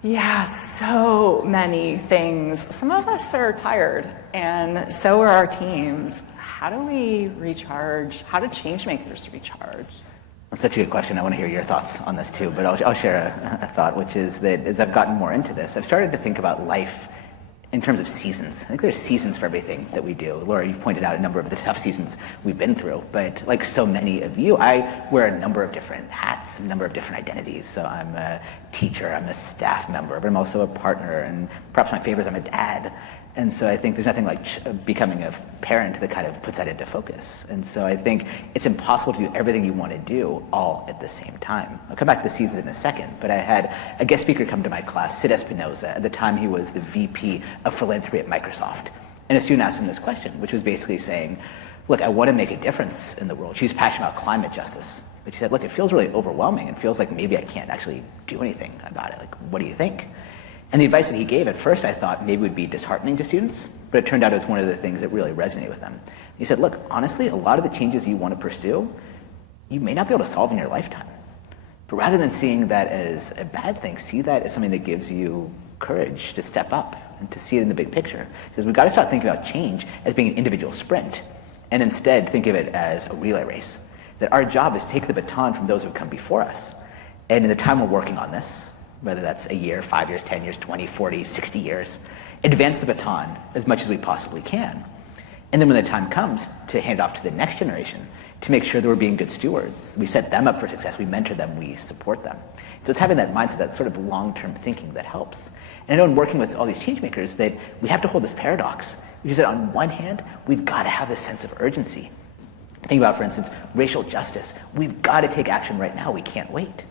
Yeah, so many things. Some of us are tired, and so are our teams. How do we recharge? How do changemakers recharge? That's such a good question. I want to hear your thoughts on this too, but I'll share a thought, which is that as I've gotten more into this, I've started to think about life in terms of seasons. I think there's seasons for everything that we do. Laura, you've pointed out a number of the tough seasons we've been through, but like so many of you, I wear a number of different hats, a number of different identities. So I'm a teacher, I'm a staff member, but I'm also a partner, and perhaps my favorite is I'm a dad. And so I think there's nothing like becoming a parent that kind of puts that into focus. And so I think it's impossible to do everything you want to do all at the same time. I'll come back to the season in a second, but I had a guest speaker come to my class, Sid Espinoza. At the time, he was the VP of philanthropy at Microsoft. And a student asked him this question, which was basically saying, look, I want to make a difference in the world. She's passionate about climate justice. But she said, look, it feels really overwhelming. It feels like maybe I can't actually do anything about it. Like, what do you think? And the advice that he gave at first I thought maybe would be disheartening to students, but it turned out it was one of the things that really resonated with them. He said, look, honestly, a lot of the changes you want to pursue, you may not be able to solve in your lifetime. But rather than seeing that as a bad thing, see that as something that gives you courage to step up and to see it in the big picture. He says, we've got to start thinking about change as being an individual sprint, and instead think of it as a relay race. That our job is to take the baton from those who have come before us. And in the time we're working on this, whether that's a year, 5 years, 10 years, 20, 40, 60 years, advance the baton as much as we possibly can. And then when the time comes to hand off to the next generation, to make sure that we're being good stewards, we set them up for success, we mentor them, we support them. So it's having that mindset, that sort of long-term thinking that helps. And I know in working with all these change makers that we have to hold this paradox, which is that on one hand, we've got to have this sense of urgency. Think about, for instance, racial justice. We've got to take action right now, we can't wait.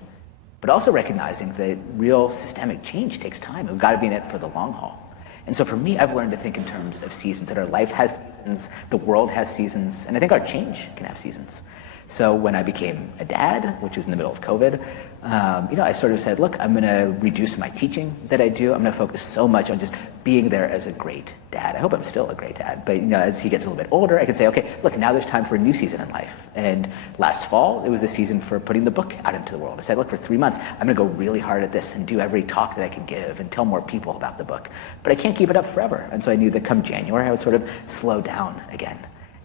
But also recognizing that real systemic change takes time. We've got to be in it for the long haul. And so for me, I've learned to think in terms of seasons, that our life has seasons, the world has seasons, and I think our change can have seasons. So when I became a dad, which was in the middle of COVID, I sort of said, look, I'm going to reduce my teaching that I do. I'm going to focus so much on just being there as a great dad. I hope I'm still a great dad, but as he gets a little bit older, I can say, okay, look, now there's time for a new season in life. And last fall, it was the season for putting the book out into the world. I said, look, for 3 months, I'm going to go really hard at this and do every talk that I can give and tell more people about the book. But I can't keep it up forever. And so I knew that come January, I would sort of slow down again.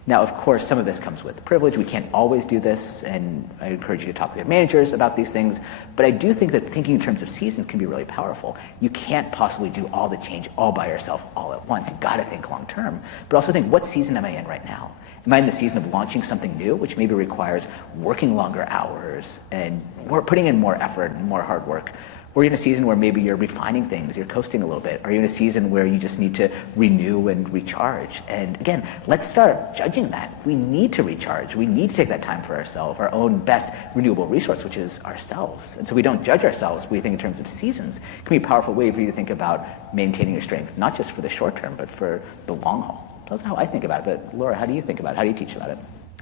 Now, of course, some of this comes with privilege. We can't always do this, and I encourage you to talk with your managers about these things. But I do think that thinking in terms of seasons can be really powerful. You can't possibly do all the change all by yourself all at once. You've got to think long term, but also think, what season am I in right now? Am I in the season of launching something new, which maybe requires working longer hours and putting in more effort and more hard work? Or you're in a season where maybe you're refining things, you're coasting a little bit. Are you in a season where you just need to renew and recharge? And again, let's start judging that. We need to recharge. We need to take that time for ourselves, our own best renewable resource, which is ourselves. And so we don't judge ourselves. We think in terms of seasons. It can be a powerful way for you to think about maintaining your strength, not just for the short term, but for the long haul. That's how I think about it. But Laura, how do you think about it? How do you teach about it?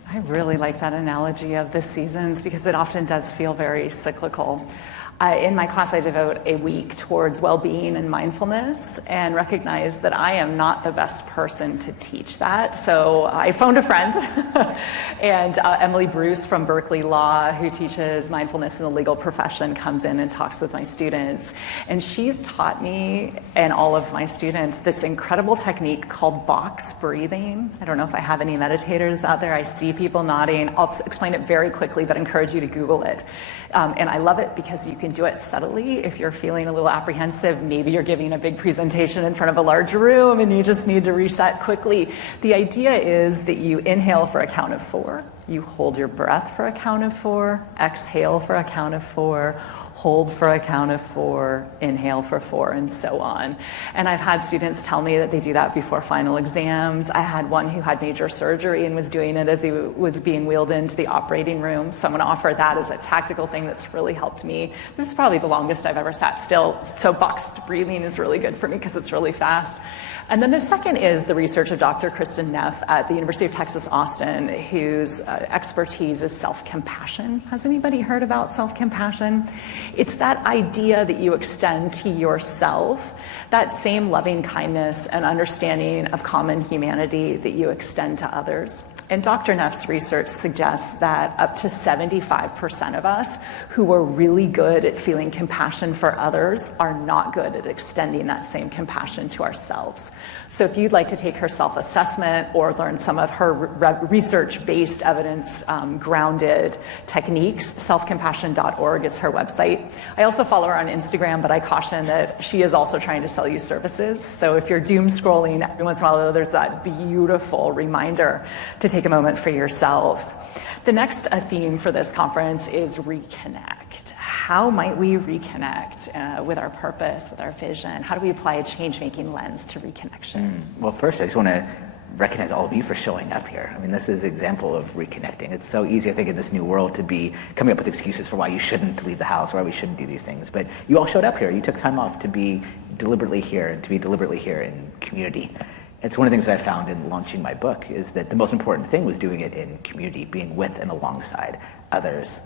I really like that analogy of the seasons because it often does feel very cyclical. In my class, I devote a week towards well-being and mindfulness and recognize that I am not the best person to teach that. So I phoned a friend, and Emily Bruce from Berkeley Law, who teaches mindfulness in the legal profession, comes in and talks with my students. And she's taught me and all of my students this incredible technique called box breathing. I don't know if I have any meditators out there. I see people nodding. I'll explain it very quickly, but encourage you to Google it. And I love it because you can do it subtly. If you're feeling a little apprehensive, maybe you're giving a big presentation in front of a large room and you just need to reset quickly. The idea is that you inhale for a count of 4, you hold your breath for a count of 4, exhale for a count of 4, hold for a count of 4, inhale for 4, and so on. And I've had students tell me that they do that before final exams. I had one who had major surgery and was doing it as he was being wheeled into the operating room. So I'm going to offer that as a tactical thing that's really helped me. This is probably the longest I've ever sat still. So boxed breathing is really good for me because it's really fast. And then the second is the research of Dr. Kristen Neff at the University of Texas, Austin, whose expertise is self-compassion. Has anybody heard about self-compassion? It's that idea that you extend to yourself that same loving kindness and understanding of common humanity that you extend to others. And Dr. Neff's research suggests that up to 75% of us who are really good at feeling compassion for others are not good at extending that same compassion to ourselves. So if you'd like to take her self-assessment or learn some of her research-based evidence-grounded techniques, selfcompassion.org is her website. I also follow her on Instagram, but I caution that she is also trying to sell you services. So if you're doom scrolling, every once in a while there's that beautiful reminder to take a moment for yourself. The next theme for this conference is Reconnect. How might we reconnect with our purpose, with our vision? How do we apply a change-making lens to reconnection? Well, first, I just want to recognize all of you for showing up here. I mean, this is an example of reconnecting. It's so easy, I think, in this new world to be coming up with excuses for why you shouldn't leave the house, why we shouldn't do these things. But you all showed up here. You took time off to be deliberately here and to be deliberately here in community. It's one of the things that I found in launching my book is that the most important thing was doing it in community, being with and alongside others.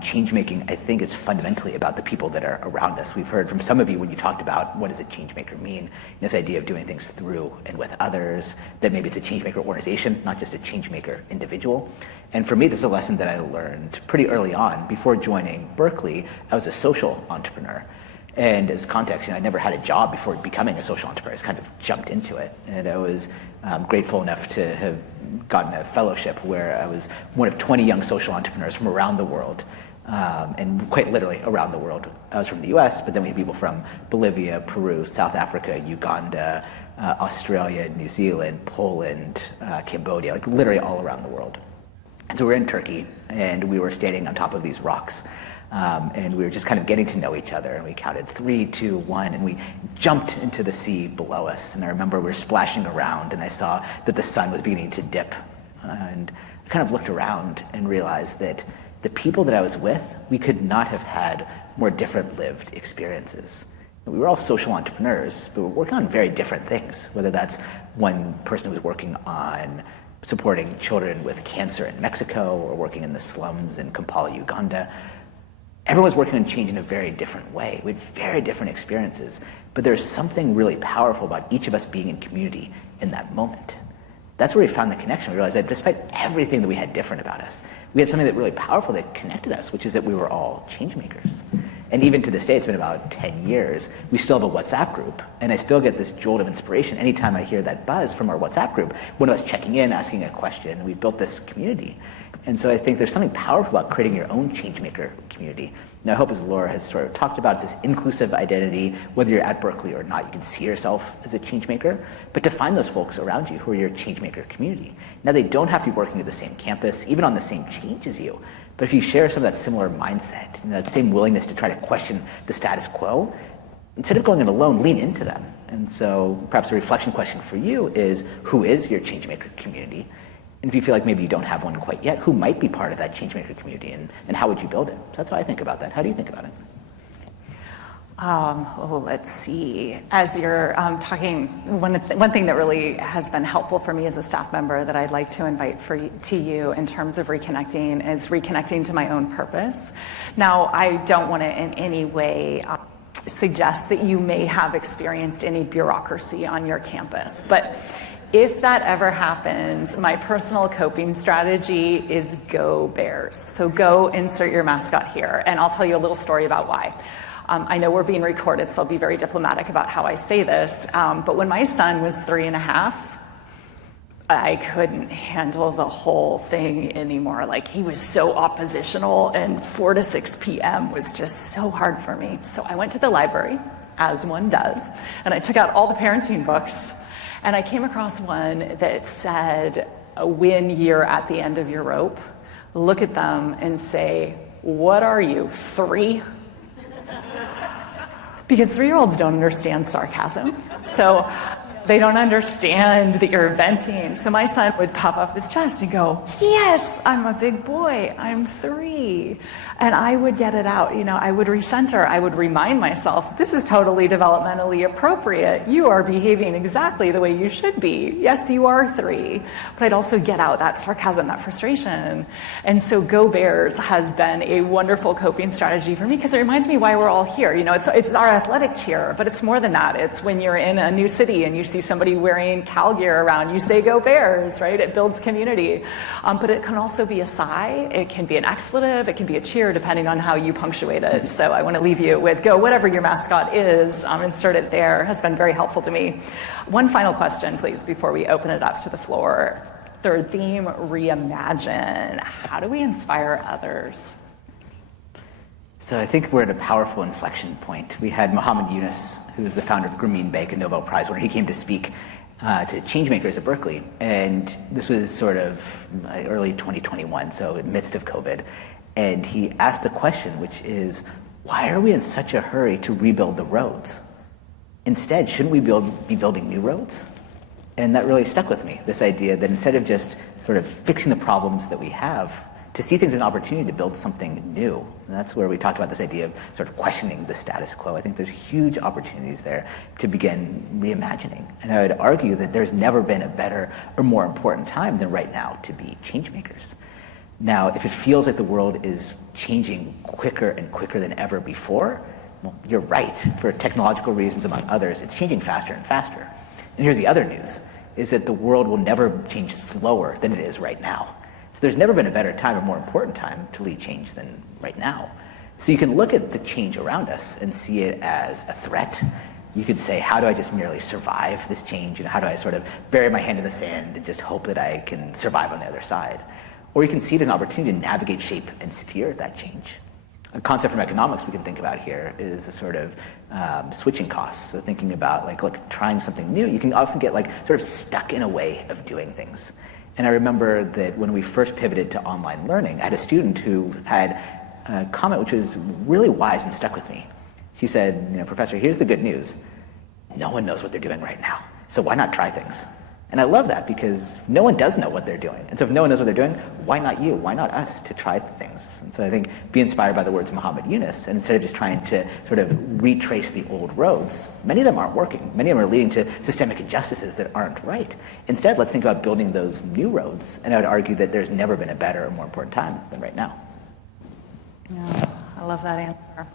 Change-making, I think, is fundamentally about the people that are around us. We've heard from some of you when you talked about what does a change-maker mean, this idea of doing things through and with others, that maybe it's a change-maker organization, not just a change-maker individual. And for me, this is a lesson that I learned pretty early on. Before joining Berkeley, I was a social entrepreneur. And as context, I never had a job before becoming a social entrepreneur. I just kind of jumped into it. And I was grateful enough to have gotten a fellowship where I was one of 20 young social entrepreneurs from around the world, and quite literally around the world. I was from the US, but then we had people from Bolivia, Peru, South Africa, Uganda, Australia, New Zealand, Poland, Cambodia, like literally all around the world. And so we're in Turkey, and we were standing on top of these rocks. And we were just kind of getting to know each other, and we counted 3, 2, 1, and we jumped into the sea below us. And I remember we were splashing around, and I saw that the sun was beginning to dip. And I kind of looked around and realized that the people that I was with, we could not have had more different lived experiences. We were all social entrepreneurs, but we were working on very different things, whether that's one person who was working on supporting children with cancer in Mexico or working in the slums in Kampala, Uganda. Everyone's working on change in a very different way. We had very different experiences, but there's something really powerful about each of us being in community in that moment. That's where we found the connection. We realized that despite everything that we had different about us, we had something that really powerful that connected us, which is that we were all change makers. And even to this day, it's been about 10 years, we still have a WhatsApp group, and I still get this jolt of inspiration anytime I hear that buzz from our WhatsApp group, one of us checking in, asking a question, and we've built this community. And so I think there's something powerful about creating your own changemaker community. Now, I hope, as Laura has sort of talked about, it's this inclusive identity, whether you're at Berkeley or not, you can see yourself as a changemaker, but to find those folks around you who are your changemaker community. Now, they don't have to be working at the same campus, even on the same change as you, but if you share some of that similar mindset, that same willingness to try to question the status quo, instead of going it alone, lean into them. And so perhaps a reflection question for you is, who is your changemaker community? And if you feel like maybe you don't have one quite yet, who might be part of that changemaker community, and how would you build it? So that's how I think about that. How do you think about it? Let's see. As you're talking, one thing that really has been helpful for me as a staff member that I'd like to invite to you in terms of reconnecting is reconnecting to my own purpose. Now, I don't want to in any way suggest that you may have experienced any bureaucracy on your campus, but if that ever happens, my personal coping strategy is go Bears. So go insert your mascot here, and I'll tell you a little story about why. I know we're being recorded, so I'll be very diplomatic about how I say this, but when my son was 3.5, I couldn't handle the whole thing anymore. Like, he was so oppositional, and 4 to 6 p.m. was just so hard for me. So I went to the library, as one does, and I took out all the parenting books. And I came across one that said, when you're at the end of your rope, look at them and say, what are you, 3? Because 3-year-olds don't understand sarcasm. So they don't understand that you're venting. So my son would puff up his chest and go, yes, I'm a big boy, I'm 3. And I would get it out, I would recenter, I would remind myself, this is totally developmentally appropriate. You are behaving exactly the way you should be. Yes, you are 3. But I'd also get out that sarcasm, that frustration. And so Go Bears has been a wonderful coping strategy for me because it reminds me why we're all here. It's our athletic cheer, but it's more than that. It's when you're in a new city and you see somebody wearing Cal gear around, you say go Bears, right? It builds community. But it can also be a sigh, it can be an expletive, it can be a cheer, depending on how you punctuate it. So I want to leave you with go whatever your mascot is, insert it there. Has been very helpful to me. One final question, please, before we open it up to the floor. Third theme, reimagine. How do we inspire others? So I think we're at a powerful inflection point. We had Muhammad Yunus, who is the founder of Grameen Bank, a Nobel Prize winner. He came to speak to Changemakers at Berkeley. And this was sort of early 2021, so in the midst of COVID. And he asked the question, which is, why are we in such a hurry to rebuild the roads? Instead, shouldn't we be building new roads? And that really stuck with me, this idea that instead of just sort of fixing the problems that we have, to see things as an opportunity to build something new. And that's where we talked about this idea of sort of questioning the status quo. I think there's huge opportunities there to begin reimagining. And I would argue that there's never been a better or more important time than right now to be change makers. Now, if it feels like the world is changing quicker and quicker than ever before, well, you're right. For technological reasons, among others, it's changing faster and faster. And here's the other news, is that the world will never change slower than it is right now. So there's never been a better time or more important time to lead change than right now. So you can look at the change around us and see it as a threat. You could say, how do I just merely survive this change? How do I sort of bury my hand in the sand and just hope that I can survive on the other side? Or you can see it as an opportunity to navigate, shape, and steer that change. A concept from economics we can think about here is a sort of switching costs. So thinking about like trying something new, you can often get sort of stuck in a way of doing things. And I remember that when we first pivoted to online learning, I had a student who had a comment which was really wise and stuck with me. She said, Professor, here's the good news. No one knows what they're doing right now. So why not try things? And I love that because no one does know what they're doing. And so if no one knows what they're doing, why not you? Why not us to try things? And so I think be inspired by the words of Muhammad Yunus. And instead of just trying to sort of retrace the old roads, many of them aren't working. Many of them are leading to systemic injustices that aren't right. Instead, let's think about building those new roads. And I would argue that there's never been a better or more important time than right now. Yeah, I love that answer.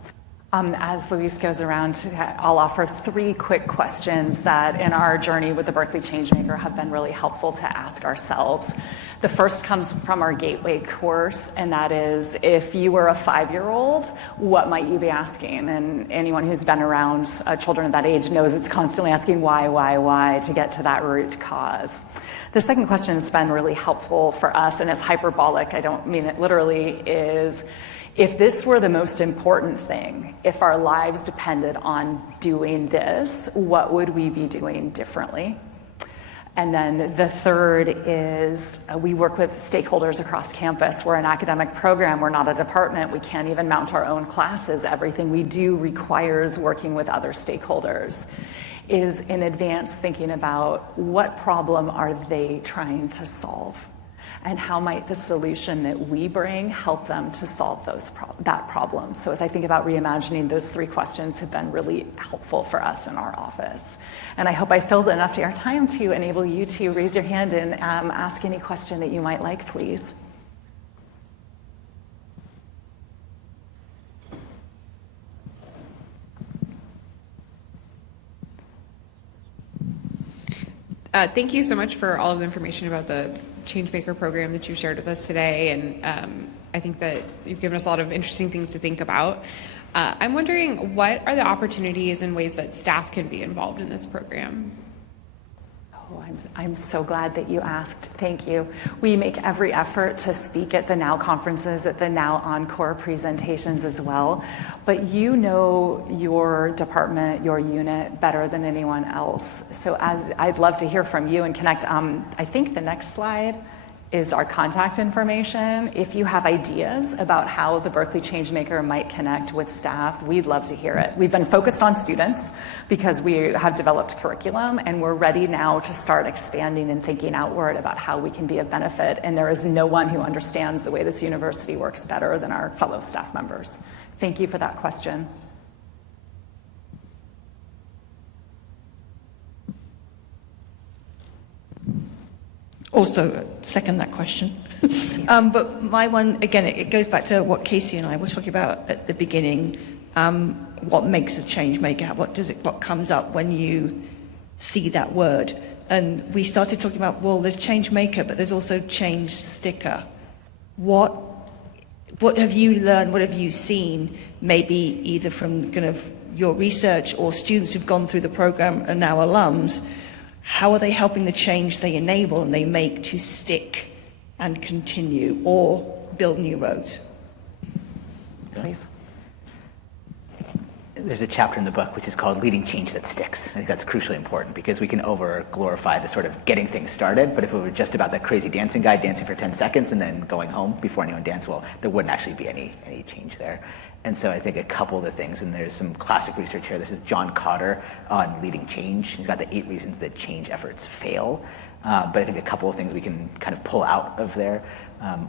As Luis goes around, I'll offer 3 quick questions that in our journey with the Berkeley Changemaker have been really helpful to ask ourselves. The first comes from our Gateway course, and that is, if you were a 5-year-old, what might you be asking? And anyone who's been around children of that age knows it's constantly asking why to get to that root cause. The second question that's been really helpful for us, and it's hyperbolic, I don't mean it literally, is, if this were the most important thing, if our lives depended on doing this, what would we be doing differently? And then the third is we work with stakeholders across campus. We're an academic program, we're not a department, we can't even mount our own classes. Everything we do requires working with other stakeholders. Is in advance thinking about what problem are they trying to solve? And how might the solution that we bring help them to solve that problem? So as I think about reimagining, those 3 questions have been really helpful for us in our office. And I hope I filled enough of your time to enable you to raise your hand and ask any question that you might like, please. Thank you so much for all of the information about the Changemaker program that you shared with us today, and I think that you've given us a lot of interesting things to think about. I'm wondering, what are the opportunities and ways that staff can be involved in this program? Oh, I'm so glad that you asked. Thank you. We make every effort to speak at the Now conferences, at the Now Encore presentations as well. But you know your department, your unit better than anyone else. So I'd love to hear from you and connect. I think the next slide is our contact information. If you have ideas about how the Berkeley Changemaker might connect with staff, we'd love to hear it. We've been focused on students because we have developed curriculum, and we're ready now to start expanding and thinking outward about how we can be of benefit. And there is no one who understands the way this university works better than our fellow staff members. Thank you for that question. Also, second that question. But my one, again, it goes back to what Casey and I were talking about at the beginning. What makes a change maker? What comes up when you see that word. And we started talking about, well, there's change maker, but there's also change sticker. What have you learned, what have you seen, maybe either from kind of your research or students who've gone through the program and now alums? How are they helping the change they enable and they make to stick and continue or build new roads? Please. There's a chapter in the book which is called Leading Change That Sticks. I think that's crucially important because we can over-glorify the sort of getting things started, but if it were just about that crazy dancing guy dancing for 10 seconds and then going home before anyone danced, well, there wouldn't actually be any change there. And so I think a couple of the things, and there's some classic research here. This is John Cotter on leading change. He's got the 8 reasons that change efforts fail. But I think a couple of things we can kind of pull out of there.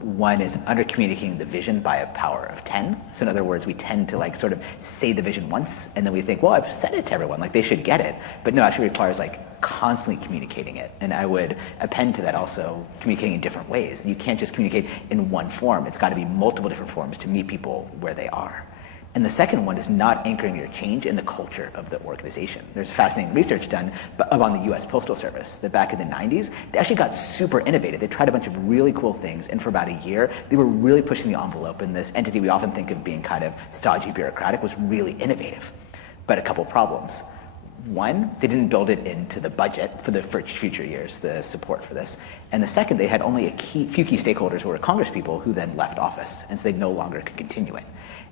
One is under-communicating the vision by a power of 10. So in other words, we tend to like sort of say the vision once, and then we think, well, I've said it to everyone, like they should get it. But no, it actually requires like constantly communicating it. And I would append to that also communicating in different ways. You can't just communicate in one form. It's got to be multiple different forms to meet people where they are. And the second one is not anchoring your change in the culture of the organization. There's fascinating research done on the US Postal Service that back in the 90s, they actually got super innovative. They tried a bunch of really cool things, and for about a year, they were really pushing the envelope, and this entity we often think of being kind of stodgy bureaucratic was really innovative. But a couple problems. One, they didn't build it into the budget for the future years, the support for this. And the second, they had only few key stakeholders who were Congress people who then left office, and so they no longer could continue it.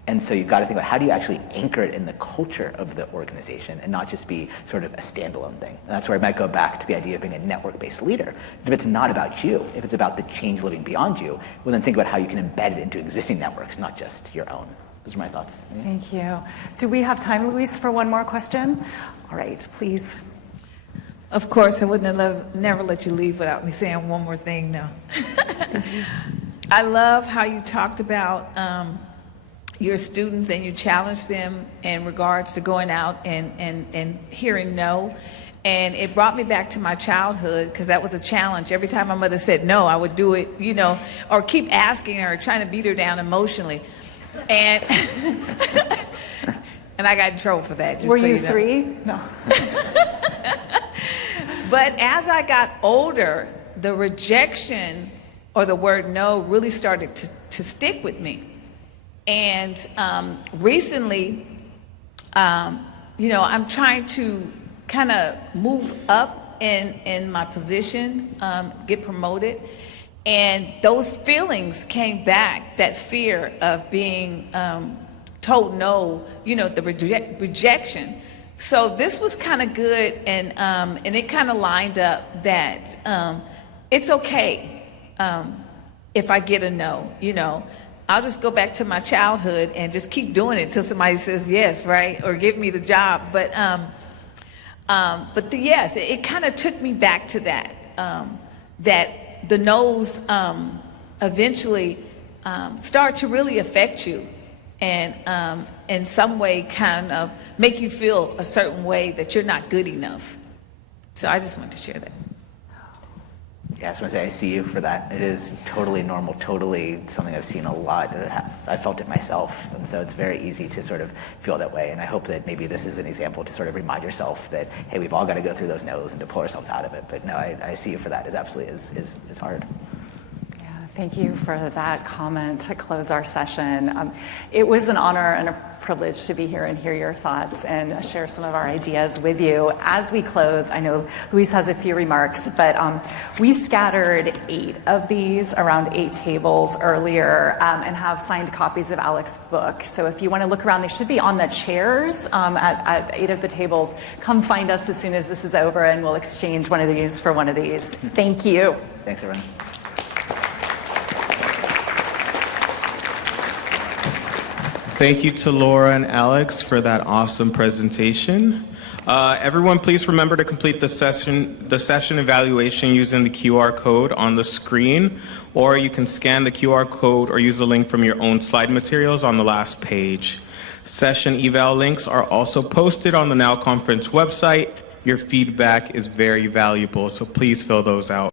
And so you've got to think about how do you actually anchor it in the culture of the organization and not just be sort of a standalone thing. And that's where I might go back to the idea of being a network-based leader. If it's not about you, if it's about the change living beyond you, well then think about how you can embed it into existing networks, not just your own. Those are my thoughts. Yeah. Thank you. Do we have time, Louise, for one more question? All right, please. Of course, I wouldn't have never let you leave without me saying one more thing now. I love how you talked about your students and you challenged them in regards to going out and hearing no. And it brought me back to my childhood because that was a challenge. Every time my mother said no, I would do it, you know, or keep asking her, trying to beat her down emotionally. And and I got in trouble for that. Just Were so you you know. 3? No. But as I got older, the rejection or the word no really started to stick with me. And recently, you know, I'm trying to kind of move up in my position, get promoted. And those feelings came back, that fear of being told no, you know, the rejection. So this was kind of good, and it kind of lined up that it's okay if I get a no, you know. I'll just go back to my childhood and just keep doing it until somebody says yes, right, or give me the job. But yes, it kind of took me back to that, that the no's eventually start to really affect you and in some way kind of make you feel a certain way that you're not good enough. So I just wanted to share that. Yeah, I just want to say I see you for that. It is totally normal, totally something I've seen a lot. I felt it myself, and so it's very easy to sort of feel that way. And I hope that maybe this is an example to sort of remind yourself that, hey, we've all got to go through those no's and to pull ourselves out of it. But no, I see you for that. It absolutely is hard. Thank you for that comment to close our session. It was an honor and a privilege to be here and hear your thoughts and share some of our ideas with you. As we close, I know Luis has a few remarks, but we scattered 8 of these around 8 tables earlier and have signed copies of Alex's book. So if you want to look around, they should be on the chairs at 8 of the tables. Come find us as soon as this is over and we'll exchange one of these for one of these. Thank you. Thanks, everyone. Thank you to Laura and Alex for that awesome presentation. Everyone, please remember to complete the session evaluation using the QR code on the screen, or you can scan the QR code or use the link from your own slide materials on the last page. Session eval links are also posted on the Now Conference website. Your feedback is very valuable, so please fill those out.